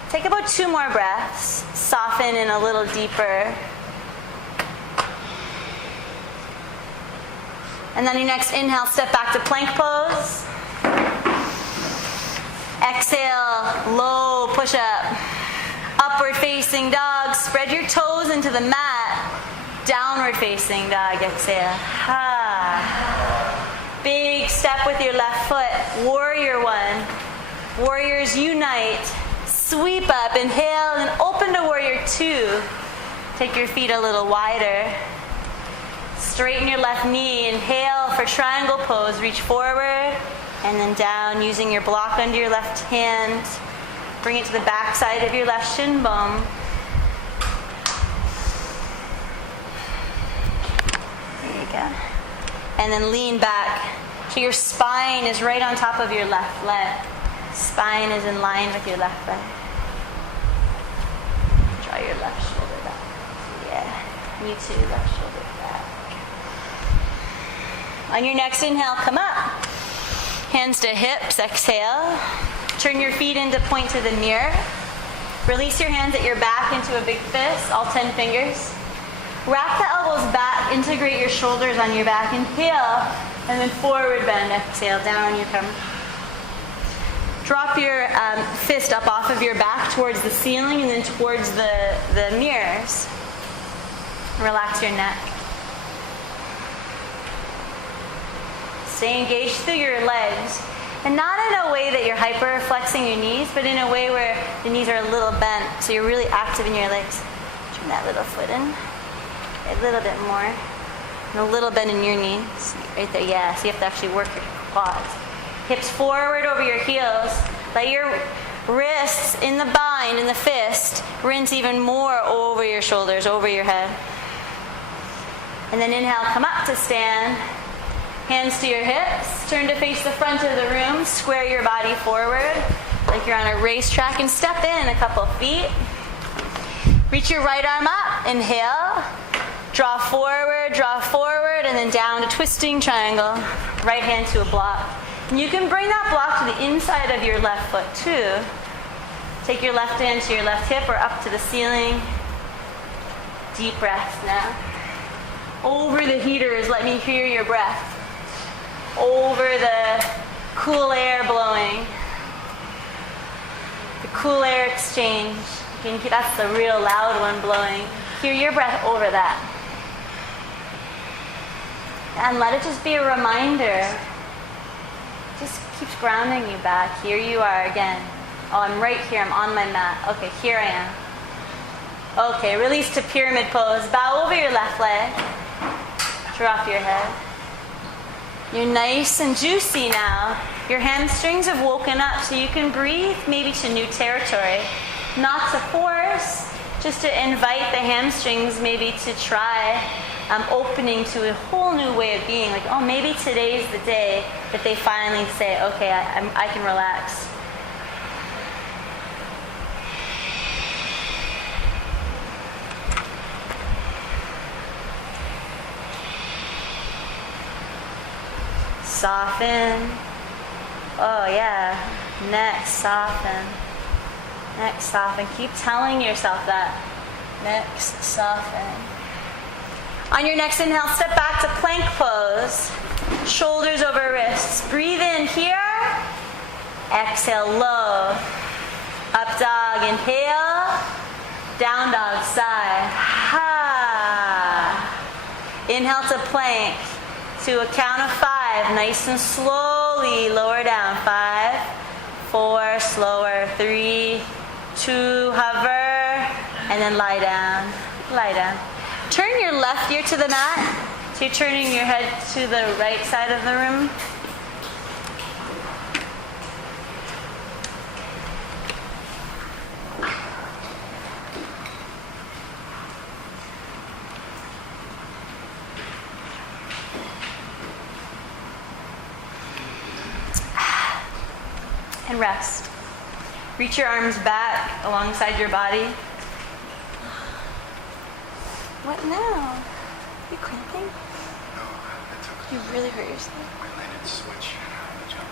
Take about 2 more breaths. Soften in a little deeper. And then your next inhale, step back to plank pose. Exhale, low push-up. Upward facing dog. Spread your toes into the mat. Downward facing dog. Exhale. Big step with your left foot. Warrior 1. Warriors unite. Sweep up. Inhale and open to warrior 2. Take your feet a little wider. Straighten your left knee. Inhale for triangle pose. Reach forward and then down using your block under your left hand. Bring it to the back side of your left shin bone. There you go. And then lean back. So your spine is right on top of your left leg. Spine is in line with your left leg. Draw your left shoulder back. Yeah, you too, left shoulder back. On your next inhale, come up. Hands to hips, exhale. Turn your feet into point to the mirror. Release your hands at your back into a big fist, all 10 fingers. Wrap the elbows back, integrate your shoulders on your back. Inhale, and then forward bend. Exhale, down you come. Drop your fist up off of your back towards the ceiling and then towards the mirrors. Relax your neck. Stay engaged through your legs. And not in a way that you're hyper-flexing your knees, but in a way where the knees are a little bent, so you're really active in your legs. Turn that little foot in. A little bit more. And a little bend in your knees. Right there, yeah. So you have to actually work your quads. Hips forward over your heels. Let your wrists in the bind, in the fist, rinse even more over your shoulders, over your head. And then inhale, come up to stand. Hands to your hips. Turn to face the front of the room. Square your body forward like you're on a racetrack and step in a couple feet. Reach your right arm up. Inhale. Draw forward, and then down to twisting triangle. Right hand to a block. And you can bring that block to the inside of your left foot too. Take your left hand to your left hip or up to the ceiling. Deep breaths now. Over the heaters, let me hear your breath. Over the cool air blowing. The cool air exchange. That's the real loud one blowing. Hear your breath over that. And let it just be a reminder. Just keeps grounding you back. Here you are again. Oh, I'm right here. I'm on my mat. Okay, here I am. Okay, release to pyramid pose. Bow over your left leg. Drop your head. You're nice and juicy now. Your hamstrings have woken up so you can breathe maybe to new territory. Not to force, just to invite the hamstrings maybe to try opening to a whole new way of being. Like, oh, maybe today's the day that they finally say, okay, I can relax. Soften. Oh yeah. Neck, soften. Neck, soften. Keep telling yourself that. Neck, soften. On your next inhale, step back to plank pose. Shoulders over wrists. Breathe in here. Exhale, low. Up dog, inhale. Down dog, sigh. Ha. Inhale to plank. To a count of 5, nice and slowly lower down. 5, 4, slower, 3, 2, hover, and then lie down. Lie down. Turn your left ear to the mat. So you're turning your head to the right side of the room. And rest. Reach your arms back alongside your body. What now? You cramping? No, that's okay. You really hurt yourself? I landed switch on the jump.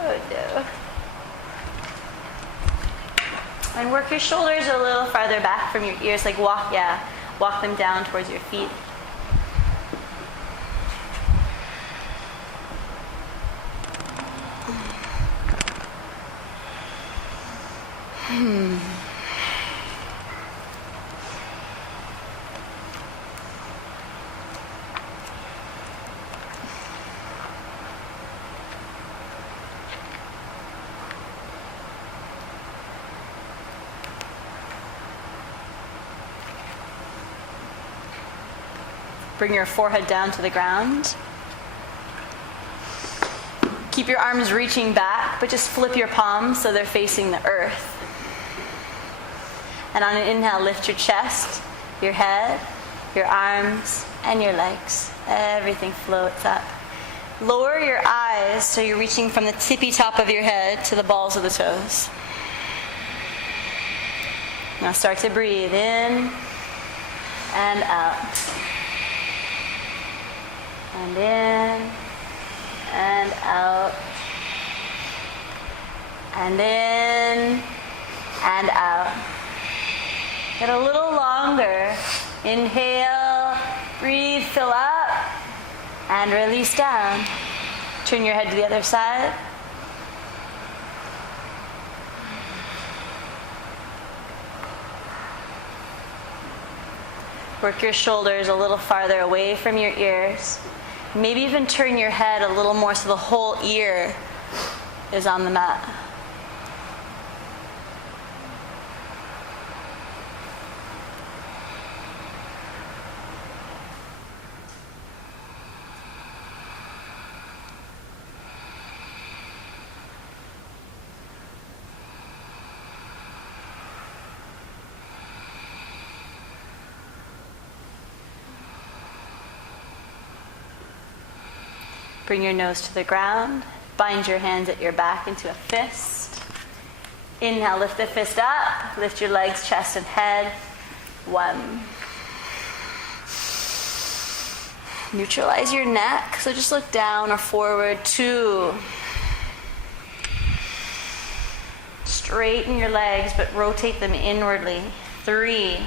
Oh no. And work your shoulders a little farther back from your ears, like walk them down towards your feet. Bring your forehead down to the ground. Keep your arms reaching back, but just flip your palms so they're facing the earth. And on an inhale, lift your chest, your head, your arms, and your legs. Everything floats up. Lower your eyes so you're reaching from the tippy top of your head to the balls of the toes. Now start to breathe in and out. And in and out. And in and out. Get a little longer. Inhale, breathe, fill up, and release down. Turn your head to the other side. Work your shoulders a little farther away from your ears. Maybe even turn your head a little more so the whole ear is on the mat. Bring your nose to the ground. Bind your hands at your back into a fist. Inhale, lift the fist up. Lift your legs, chest, and head. 1. Neutralize your neck, so just look down or forward. 2. Straighten your legs, but rotate them inwardly. 3.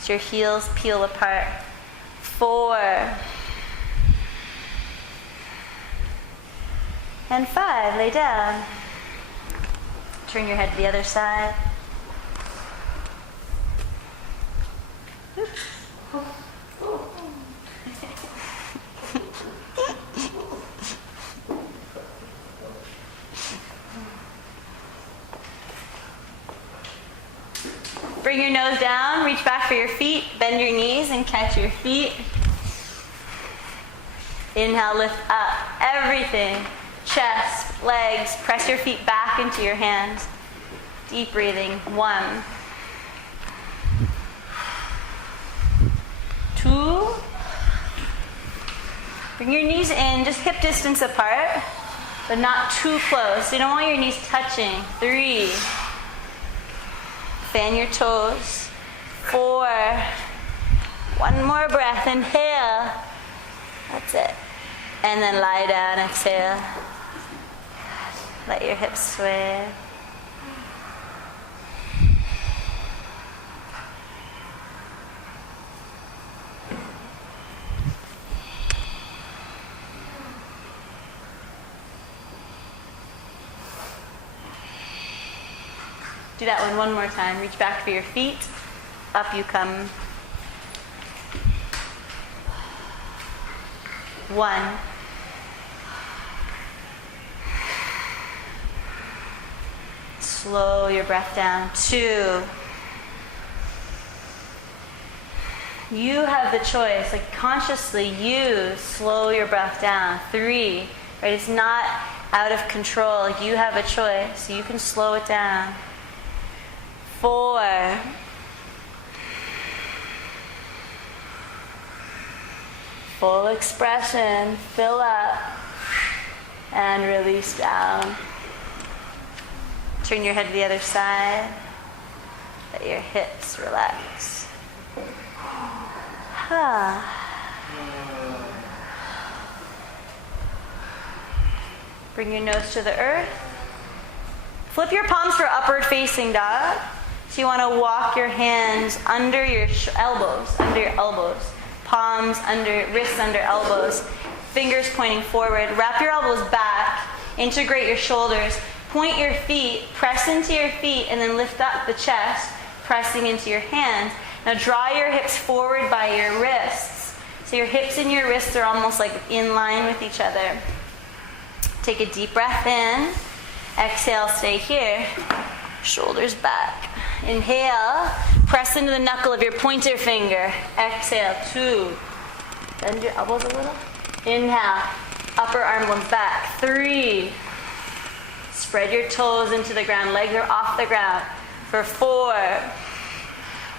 So your heels peel apart. 4. And 5, lay down. Turn your head to the other side. Bring your nose down, reach back for your feet, bend your knees and catch your feet. Inhale, lift up, everything. Chest, legs, press your feet back into your hands. Deep breathing. 1. 2. Bring your knees in, just hip distance apart, but not too close. You don't want your knees touching. 3. Fan your toes. 4. One more breath. Inhale. That's it. And then lie down, exhale. Let your hips sway. Do that one more time. Reach back for your feet. Up you come. 1. Slow your breath down. 2. You have the choice, like consciously you slow your breath down. 3, right? It's not out of control. Like you have a choice. You can slow it down. 4. Full expression. Fill up and release down. Turn your head to the other side. Let your hips relax. Bring your nose to the earth. Flip your palms for upward facing dog. So you want to walk your hands under your elbows, palms under, wrists under elbows, fingers pointing forward. Wrap your elbows back, integrate your shoulders, point your feet, press into your feet, and then lift up the chest, pressing into your hands. Now draw your hips forward by your wrists. So your hips and your wrists are almost like in line with each other. Take a deep breath in. Exhale, stay here. Shoulders back. Inhale, press into the knuckle of your pointer finger. Exhale, 2. Bend your elbows a little. Inhale, upper arm comes back. 3. Spread your toes into the ground. Legs are off the ground. For 4.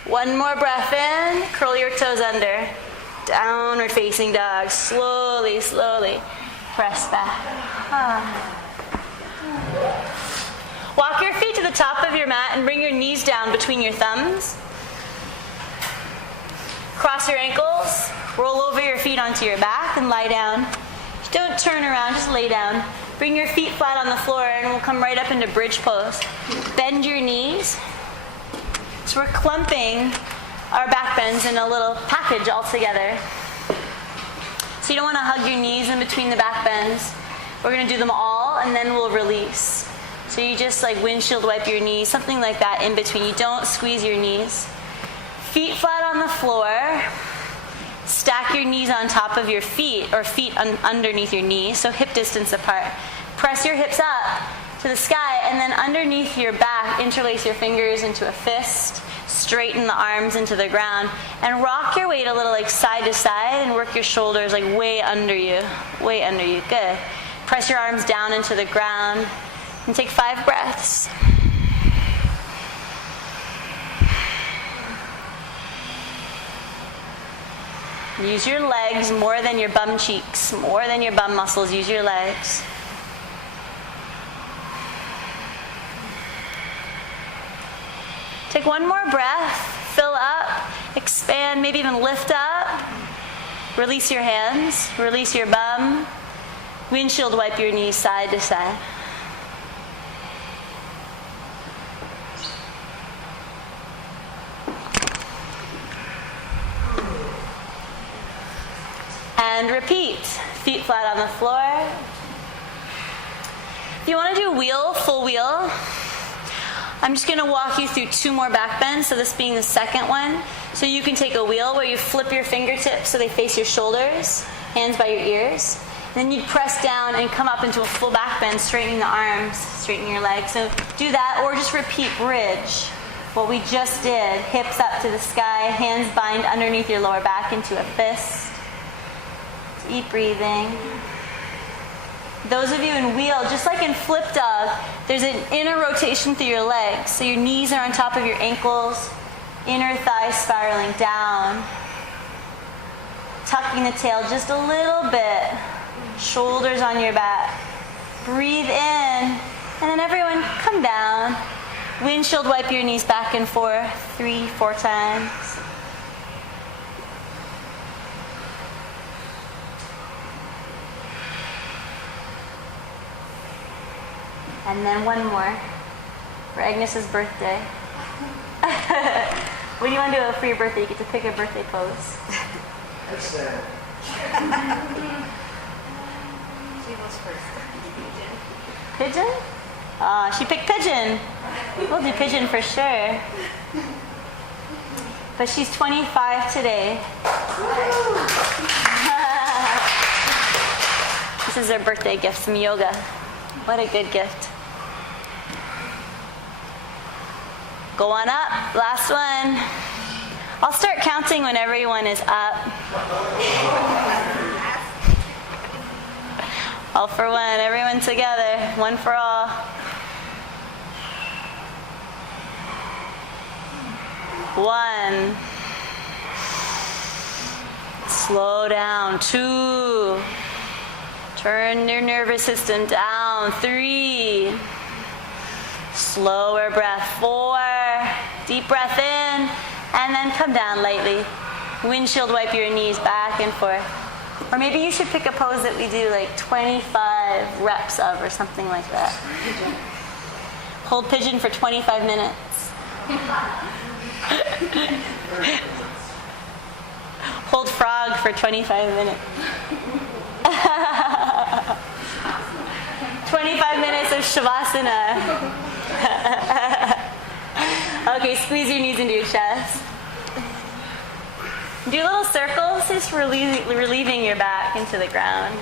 One more breath in. Curl your toes under. Downward facing dog. Slowly, slowly. Press back. Walk your feet to the top of your mat and bring your knees down between your thumbs. Cross your ankles. Roll over your feet onto your back and lie down. Don't turn around, just lay down. Bring your feet flat on the floor and we'll come right up into bridge pose. Bend your knees. So we're clumping our back bends in a little package all together. So you don't want to hug your knees in between the back bends. We're going to do them all and then we'll release. So you just like windshield wipe your knees, something like that in between. You don't squeeze your knees. Feet flat on the floor. Stack your knees on top of your feet or feet underneath your knees, so hip distance apart. Press your hips up to the sky and then underneath your back, interlace your fingers into a fist. Straighten the arms into the ground and rock your weight a little like side to side and work your shoulders like way under you. Good. Press your arms down into the ground and take 5 breaths. Use your legs more than your bum cheeks, more than your bum muscles. Use your legs. Take one more breath. Fill up, expand, maybe even lift up. Release your hands, release your bum. Windshield wipe your knees side to side. And repeat. Feet flat on the floor. If you want to do wheel, full wheel, I'm just going to walk you through 2 more back bends, so this being the second one. So you can take a wheel where you flip your fingertips so they face your shoulders, hands by your ears. Then you press down and come up into a full back bend, straightening the arms, straightening your legs. So do that, or just repeat bridge. What we just did, hips up to the sky, hands bind underneath your lower back into a fist. Deep breathing. Those of you in wheel, just like in flip dog, there's an inner rotation through your legs. So your knees are on top of your ankles, inner thighs spiraling down. Tucking the tail just a little bit. Shoulders on your back. Breathe in, and then everyone come down. Windshield wipe your knees back and forth 3-4 times. And then one more for Agnes's birthday. What do you want to do for your birthday? You get to pick a birthday pose. She goes first. Pigeon? She picked Pigeon. We'll do Pigeon for sure. But she's 25 today. This is her birthday gift, some yoga. What a good gift. Go on up. Last one. I'll start counting when everyone is up. All for one. Everyone together. One for all. One. Slow down. Two. Turn your nervous system down. Three. Slower breath. Four. Deep breath in. And then come down lightly. Windshield wipe your knees back and forth. Or maybe you should pick a pose that we do like 25 reps of or something like that. Hold pigeon for 25 minutes. Hold frog for 25 minutes. 25 minutes of Shavasana. Okay, squeeze your knees into your chest. Do little circles, just relieving your back into the ground.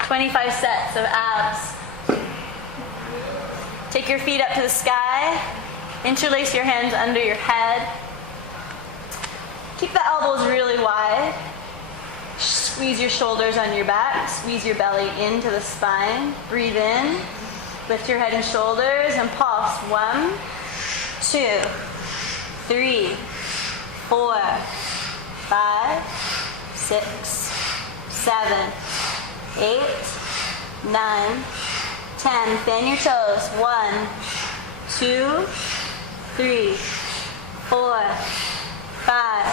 "25 sets of abs." Take your feet up to the sky. Interlace your hands under your head. Keep the elbows really wide. Squeeze your shoulders on your back. Squeeze your belly into the spine. Breathe in. Lift your head and shoulders and pulse. 1, 2, 3, 4, 5, 6, 7, 8, 9, 10. Fan your toes. 1, 2, 3, 4, 5,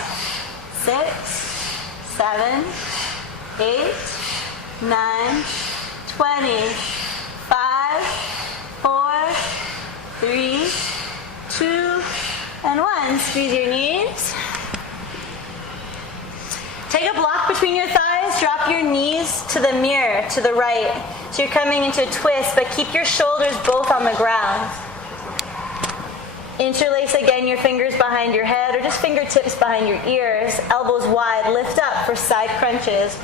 6, 7, 8, 9, 20. 5, 4, 3, 2, and 1. Squeeze your knees. Take a block between your thighs. Drop your knees to the mirror, to the right. So you're coming into a twist, but keep your shoulders both on the ground. Interlace again your fingers behind your head, or just fingertips behind your ears. Elbows wide. Lift up for side crunches.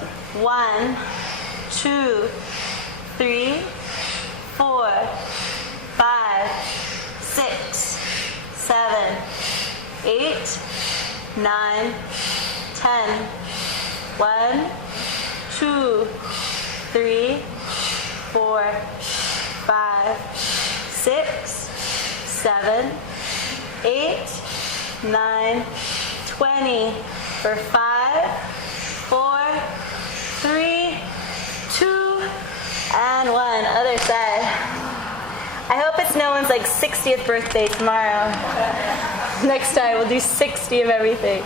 1, 2, 3, 4, 5, 6, 7, 8, 9, 10. 1, 2, 3, 4, 5, 6, 7, 8, 9, 20. For 5, 4, 3, 2, and 1. Other side. I hope it's no one's like 60th birthday tomorrow. Next time we'll do 60 of everything.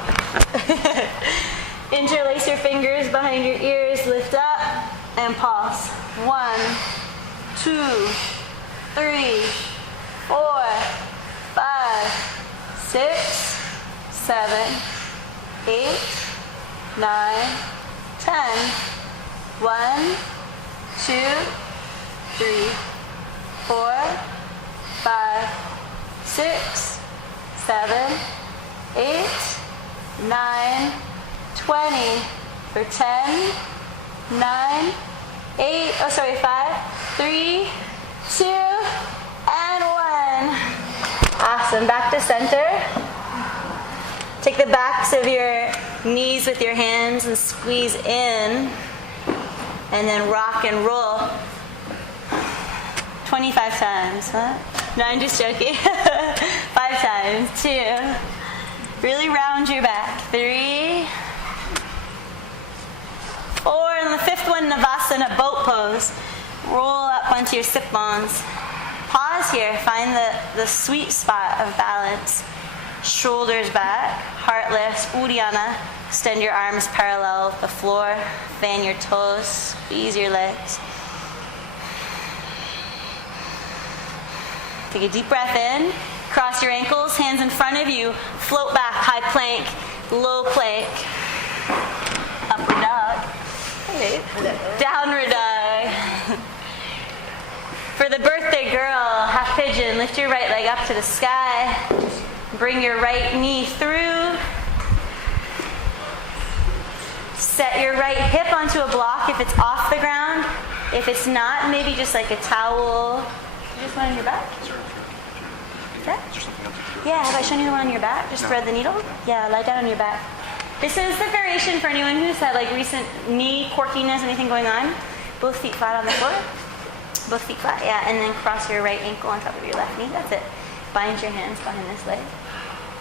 Interlace your fingers behind your ears. Lift up and pulse. 1, 2, 3, 4, 5, 6, 7, 8, 9, 10. 1, 2, 3, 4, 5, 6, 7, 8, 9, 20. For 10, 9, 8, 5, 3, 2, and 1. Awesome. Back to center. Take the backs of your knees with your hands and squeeze in. And then rock and roll. 25 times, huh? No, I'm just joking. 5 times. 2. Really round your back. 3, 4, and the 5th one, Navasana, boat pose. Roll up onto your sit bones. Pause here. Find the sweet spot of balance. Shoulders back. Heartless. Dianna. Extend your arms parallel with the floor. Fan your toes. Squeeze your legs. Take a deep breath in. Cross your ankles. Hands in front of you. Float back. High plank. Low plank. Upward dog. Okay. Downward dog. For the birthday girl, half pigeon. Lift your right leg up to the sky. Bring your right knee through. Set your right hip onto a block if it's off the ground. If it's not, maybe just like a towel. You just one on your back? Okay. Yeah, have I shown you the one on your back? Just thread the needle? Yeah, lie down on your back. This is the variation for anyone who's had like recent knee quirkiness, anything going on. Both feet flat on the floor. Both feet flat, yeah. And then cross your right ankle on top of your left knee. That's it. Bind your hands behind this leg.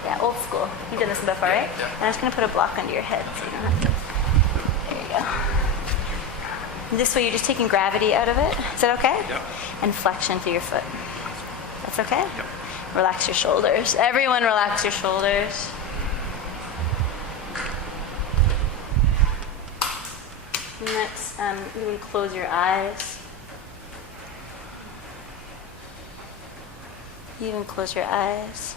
Yeah, old school. You've done this before, right? Yeah. And I'm just going to put a block under your head so you don't have to. There you go. This way you're just taking gravity out of it. Is that okay? Yeah. And flexion through your foot. That's okay? Yeah. Relax your shoulders. Everyone relax your shoulders. Next, you can close your eyes. You can close your eyes.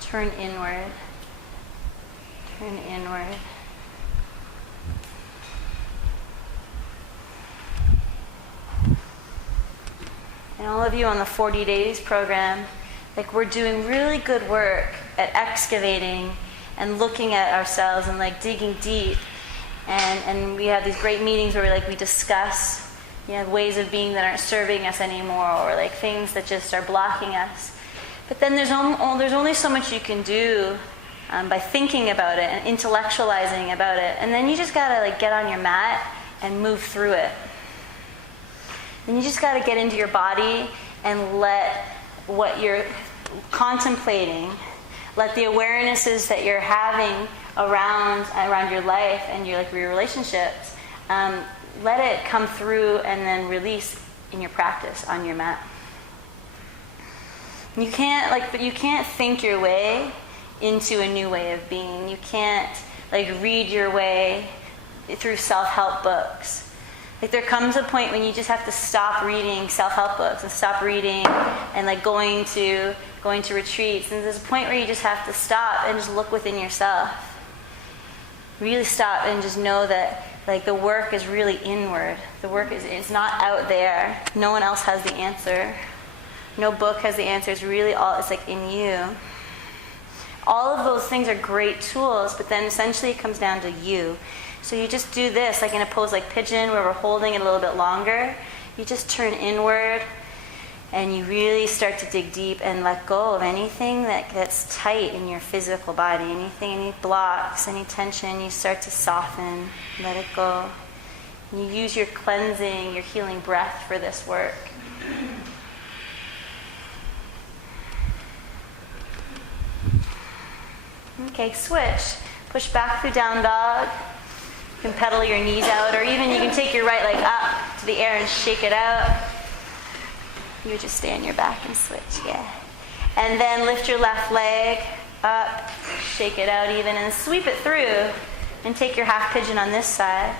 Turn inward. Turn inward. And all of you on the 40 days program, like we're doing really good work at excavating and looking at ourselves and like digging deep. And we have these great meetings where we discuss, ways of being that aren't serving us anymore, or like things that just are blocking us. But then there's only so much you can do by thinking about it and intellectualizing about it. And then you just gotta get on your mat and move through it. And you just gotta get into your body and let what you're contemplating, let the awarenesses that you're having around your life and your relationships, let it come through and then release in your practice on your mat. You can't think your way into a new way of being. You can't read your way through self-help books. There comes a point when you just have to stop reading self-help books and stop reading and going to retreats. And there's a point where you just have to stop and just look within yourself. Really stop and just know that the work is really inward. The work it's not out there. No one else has the answer. No book has the answer. It's really it's in you. All of those things are great tools, but then essentially it comes down to you. So you just do this, in a pose like Pigeon, where we're holding it a little bit longer. You just turn inward, and you really start to dig deep and let go of anything that's tight in your physical body. Any blocks, any tension, you start to soften, let it go. And you use your cleansing, your healing breath for this work. Okay, switch. Push back through down dog. You can pedal your knees out, or even you can take your right leg up to the air and shake it out. You would just stay on your back and switch, yeah. And then lift your left leg up, shake it out even, and sweep it through. And take your half pigeon on this side.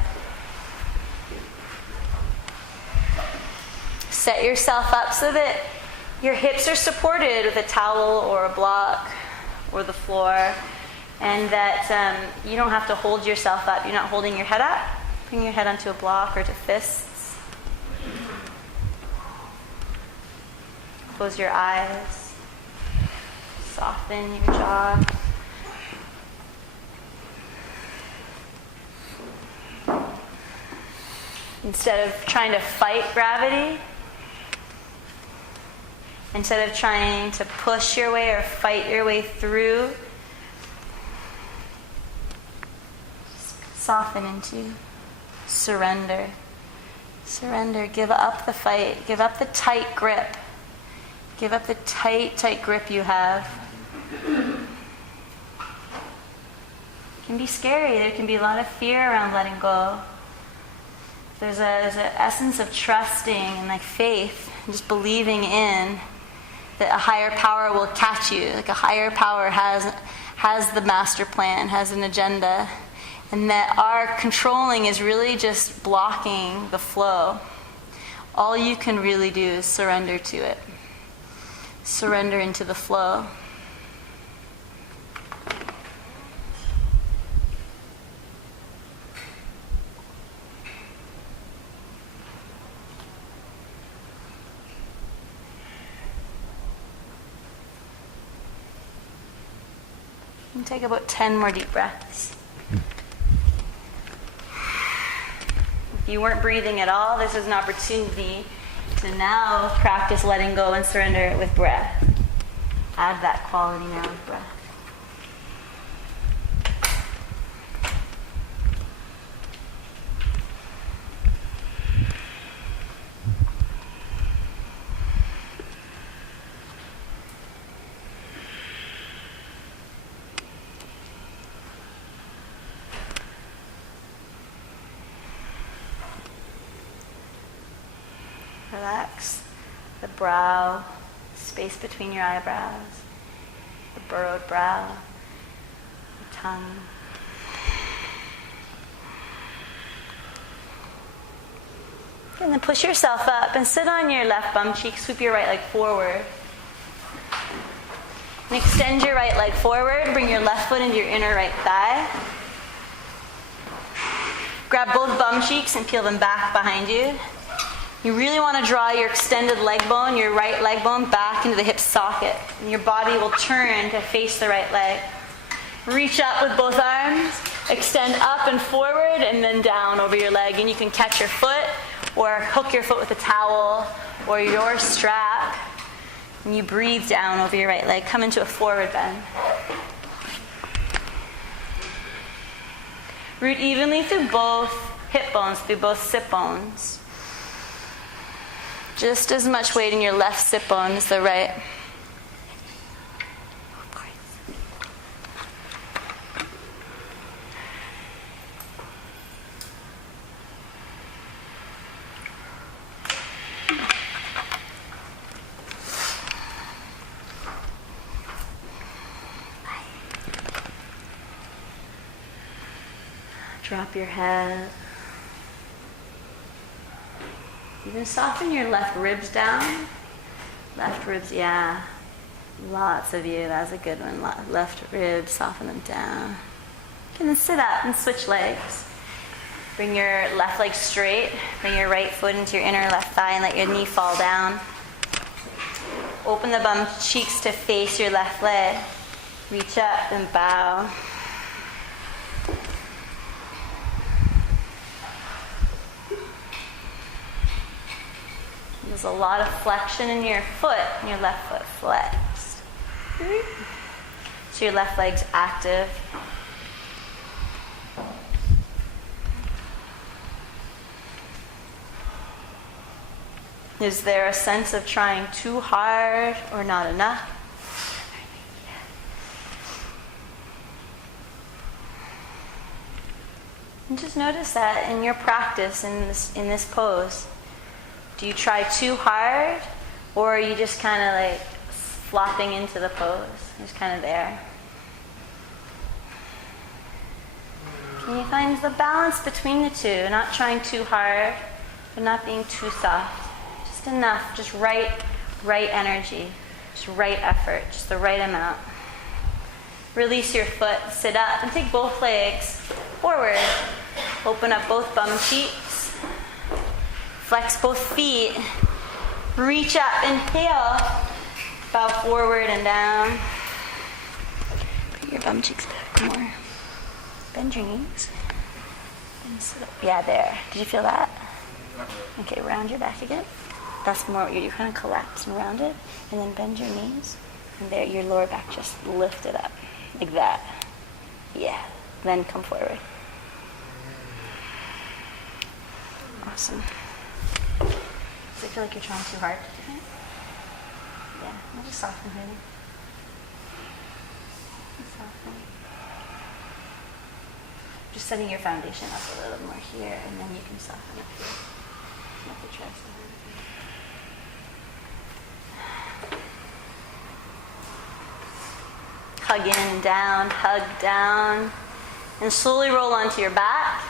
Set yourself up so that your hips are supported with a towel or a block or the floor, and that you don't have to hold yourself up. You're not holding your head up. Bring your head onto a block or to fists. Close your eyes. Soften your jaw. Instead of trying to fight gravity, instead of trying to push your way or fight your way through, soften into surrender. Surrender. Give up the fight. Give up the tight grip. Give up the tight, tight grip you have. It can be scary. There can be a lot of fear around letting go. There's an essence of trusting and faith, and just believing in that a higher power will catch you. A higher power has the master plan, has an agenda, and that our controlling is really just blocking the flow. All you can really do is surrender to it. Surrender into the flow. And Take about 10 more deep breaths. If you weren't breathing at all, this is an opportunity to now practice letting go and surrender it with breath. Add that quality now with breath. Relax the brow, space between your eyebrows, the burrowed brow, the tongue. And then push yourself up and sit on your left bum cheek, sweep your right leg forward. And extend your right leg forward, bring your left foot into your inner right thigh. Grab both bum cheeks and peel them back behind you. You really want to draw your extended leg bone, your right leg bone, back into the hip socket. And your body will turn to face the right leg. Reach up with both arms, extend up and forward, and then down over your leg. And you can catch your foot or hook your foot with a towel or your strap. And you breathe down over your right leg. Come into a forward bend. Root evenly through both hip bones, through both sit bones. Just as much weight in your left sit bone as the right. Drop your head. Even soften your left ribs down. Left ribs, yeah. Lots of you, that's a good one. Left ribs, soften them down. And then sit up and switch legs. Bring your left leg straight. Bring your right foot into your inner left thigh and let your knee fall down. Open the bum cheeks to face your left leg. Reach up and bow. There's a lot of flexion in your foot, and your left foot flexed. So your left leg's active. Is there a sense of trying too hard or not enough? And just notice that in your practice in this pose. Do you try too hard, or are you just kind of like flopping into the pose? Just kind of there. Can you find the balance between the two? Not trying too hard, but not being too soft. Just enough, just right energy, just right effort, just the right amount. Release your foot, sit up, and take both legs forward. Open up both bum cheeks. Flex both feet. Reach up, inhale. Bow forward and down. Bring your bum cheeks back more. Bend your knees. And sit up. Yeah, there. Did you feel that? Okay, round your back again. That's more, you kind of collapse and round it. And then bend your knees. And there, your lower back just lift it up. Like that. Yeah. Then come forward. Awesome. Does it feel like you're trying too hard? Yeah, I'll just soften it. Soften. Just setting your foundation up a little more here, and then you can soften up here. Let the chest hug in, down, hug down, and slowly roll onto your back.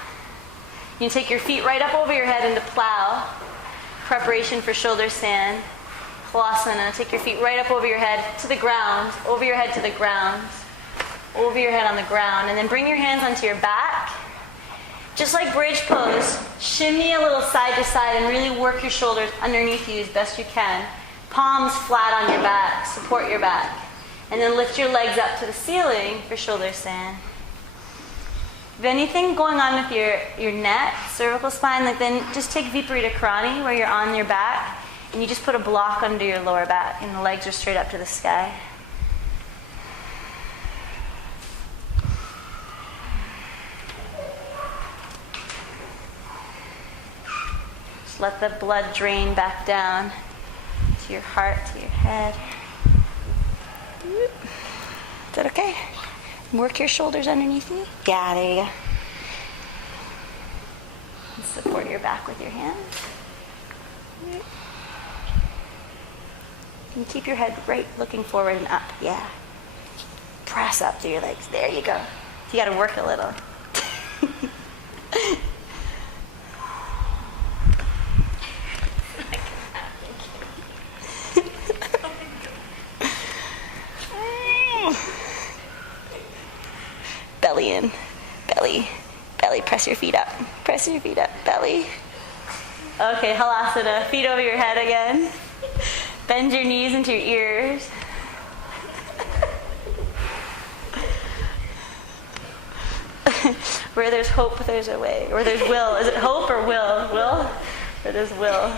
You can take your feet right up over your head into plow. Preparation for shoulder stand. Claussen. Take your feet right up over your head to the ground. Over your head to the ground. Over your head on the ground. And then bring your hands onto your back. Just like bridge pose, shimmy a little side to side and really work your shoulders underneath you as best you can. Palms flat on your back. Support your back. And then lift your legs up to the ceiling for shoulder stand. If anything going on with your neck, cervical spine, like then just take Viparita Karani where you're on your back and you just put a block under your lower back and the legs are straight up to the sky. Just let the blood drain back down to your heart, to your head. Is that okay? Work your shoulders underneath me. Yeah, there you go. And support your back with your hands. And keep your head right looking forward and up. Yeah. Press up through your legs. There you go. You got to work a little. Belly in, belly, belly, press your feet up, belly. Okay, halasana, feet over your head again. Bend your knees into your ears. Where there's hope, there's a way. Or there's will. Is it hope or will? Will? Or there's will.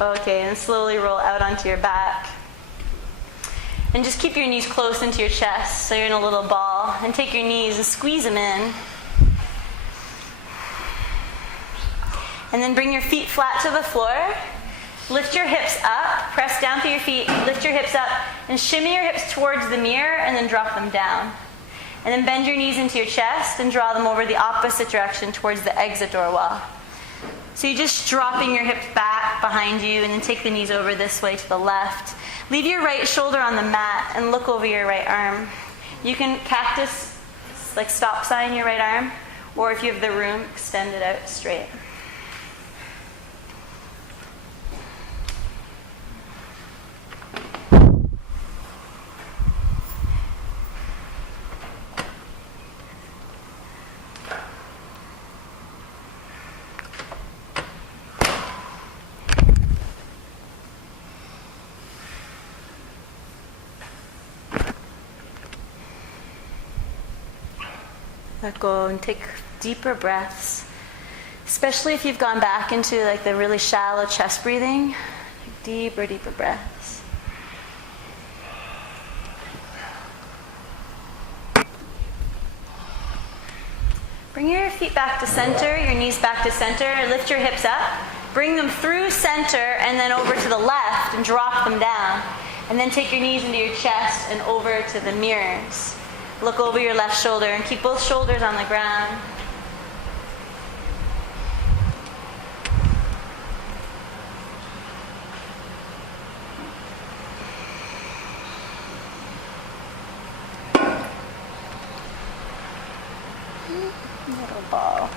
Okay, and slowly roll out onto your back. And just keep your knees close into your chest so you're in a little ball. And take your knees and squeeze them in. And then bring your feet flat to the floor. Lift your hips up. Press down through your feet. Lift your hips up. And shimmy your hips towards the mirror and then drop them down. And then bend your knees into your chest and draw them over the opposite direction towards the exit door wall. So you're just dropping your hips back behind you and then take the knees over this way to the left. Leave your right shoulder on the mat and look over your right arm. You can cactus, like stop sign your right arm, or if you have the room, extend it out straight. Let go and take deeper breaths, especially if you've gone back into like the really shallow chest breathing. Deeper, deeper breaths. Bring your feet back to center, your knees back to center. Lift your hips up. Bring them through center and then over to the left and drop them down. And then take your knees into your chest and over to the mirrors. Look over your left shoulder and keep both shoulders on the ground. Little ball.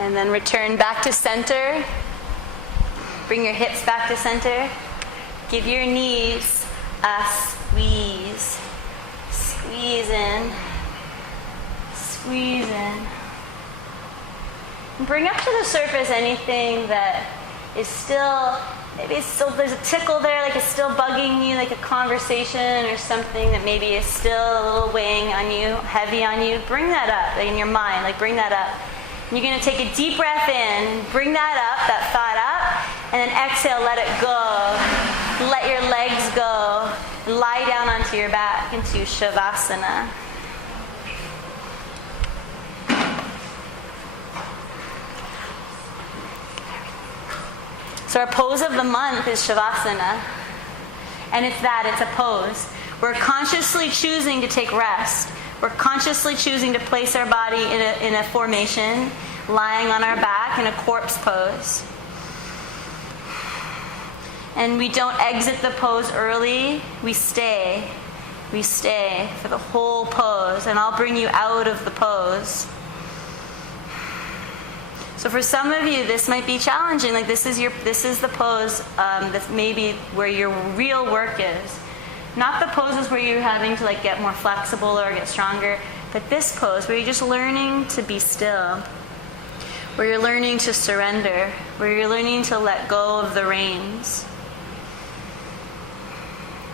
And then return back to center. Bring your hips back to center. Give your knees a squeeze. Squeeze in. Squeeze in. And bring up to the surface anything that is still, maybe it's still, there's a tickle there, like it's still bugging you, like a conversation or something that maybe is still a little weighing on you, heavy on you. Bring that up, like in your mind, like bring that up. You're going to take a deep breath in, bring that up, that thought up, and then exhale, let it go. Let your legs go. Lie down onto your back into Shavasana. So our pose of the month is Shavasana. And it's a pose. We're consciously choosing to take rest. We're consciously choosing to place our body in a formation, lying on our back in a corpse pose. And we don't exit the pose early, we stay. We stay for the whole pose, and I'll bring you out of the pose. So for some of you, this might be challenging. Like this is the pose that's maybe where your real work is. Not the poses where you're having to like get more flexible or get stronger, but this pose where you're just learning to be still, where you're learning to surrender, where you're learning to let go of the reins.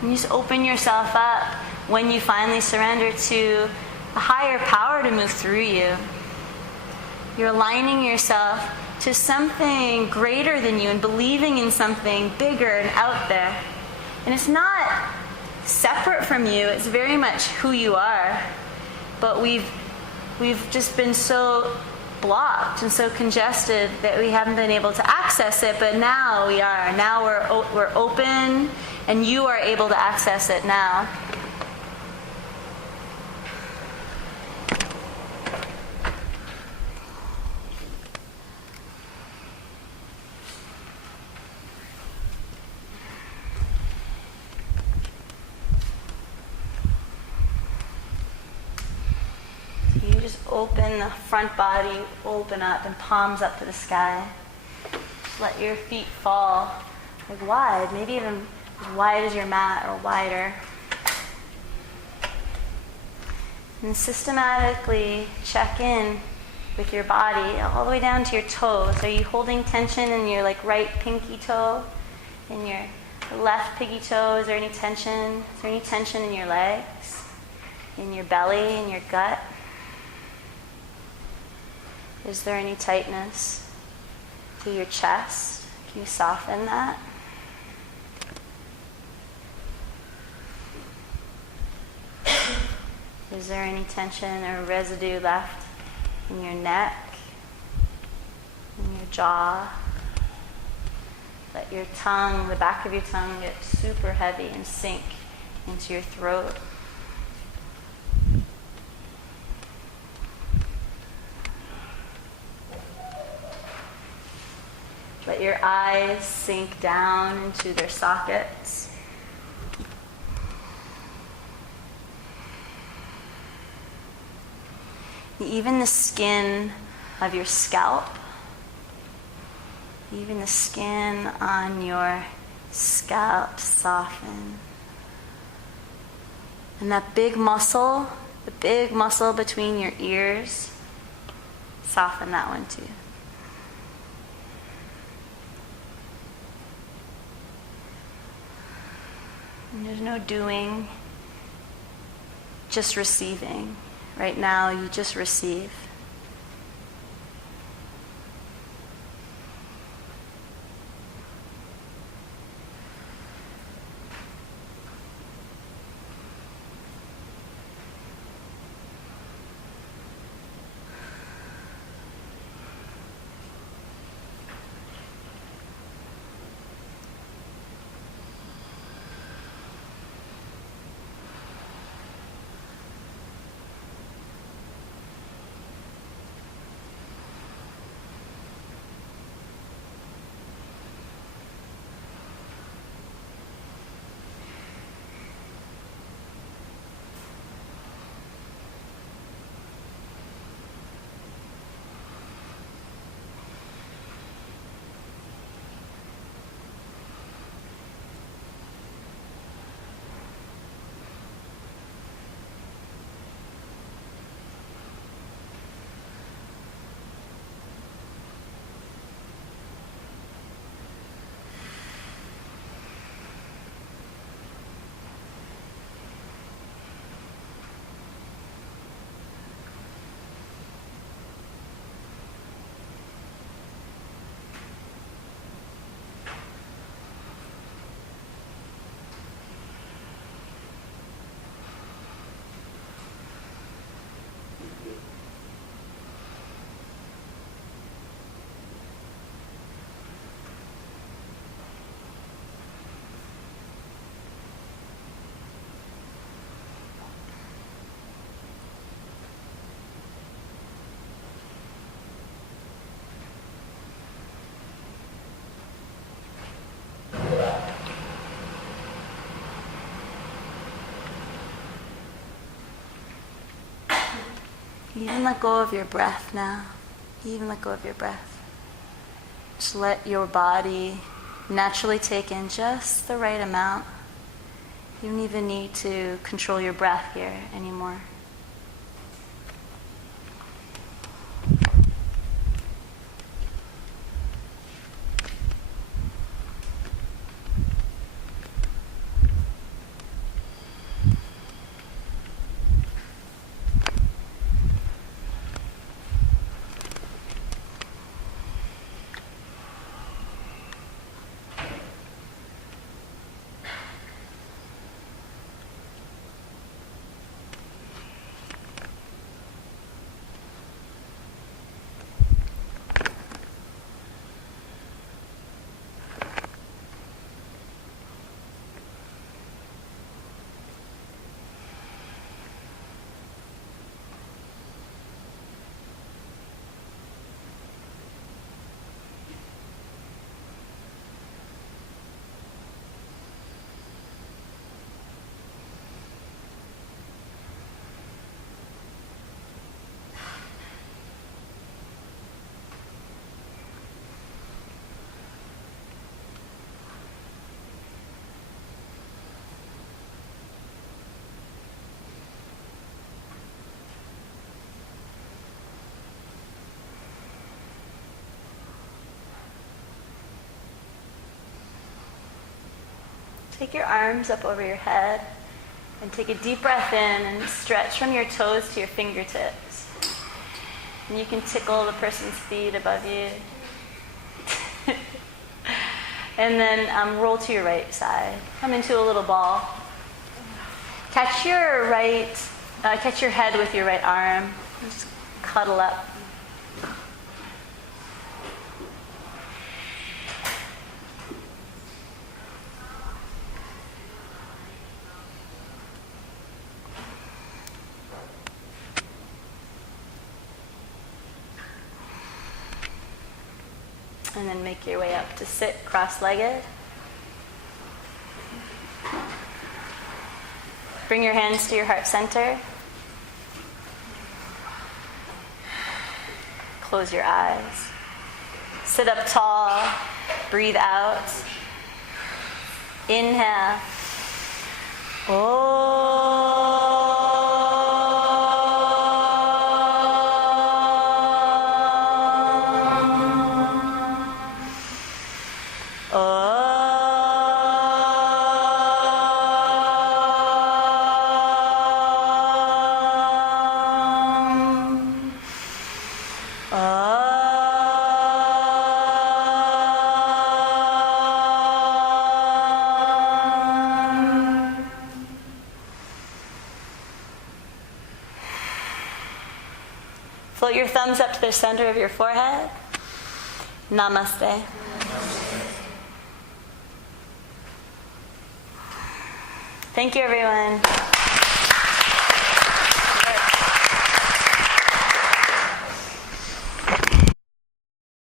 And you just open yourself up when you finally surrender to a higher power to move through you. You're aligning yourself to something greater than you and believing in something bigger and out there. And it's not separate from you, it's very much who you are. But we've just been so blocked and so congested that we haven't been able to access it, but now we are. Now we're open, and you are able to access it now. You just open the front body, open up, and palms up to the sky. Just let your feet fall like wide, maybe even as wide as your mat or wider. And systematically check in with your body all the way down to your toes. Are you holding tension in your like right pinky toe? In your left pinky toe? Is there any tension? Is there any tension in your legs? In your belly, in your gut? Is there any tightness through your chest? Can you soften that? Is there any tension or residue left in your neck, in your jaw? Let your tongue, the back of your tongue, get super heavy and sink into your throat. Let your eyes sink down into their sockets. Even the skin of your scalp, even the skin on your scalp soften. And that big muscle, the big muscle between your ears, soften that one too. And there's no doing, just receiving. Right now, you just receive. Even let go of your breath now. Even let go of your breath. Just let your body naturally take in just the right amount. You don't even need to control your breath here anymore. Take your arms up over your head and take a deep breath in and stretch from your toes to your fingertips. And you can tickle the person's feet above you. And then roll to your right side. Come into a little ball. Catch your head with your right arm. And just cuddle up. And then make your way up to sit cross-legged. Bring your hands to your heart center. Close your eyes. Sit up tall. Breathe out. Inhale. Float your thumbs up to the center of your forehead. Namaste. Thank you, everyone.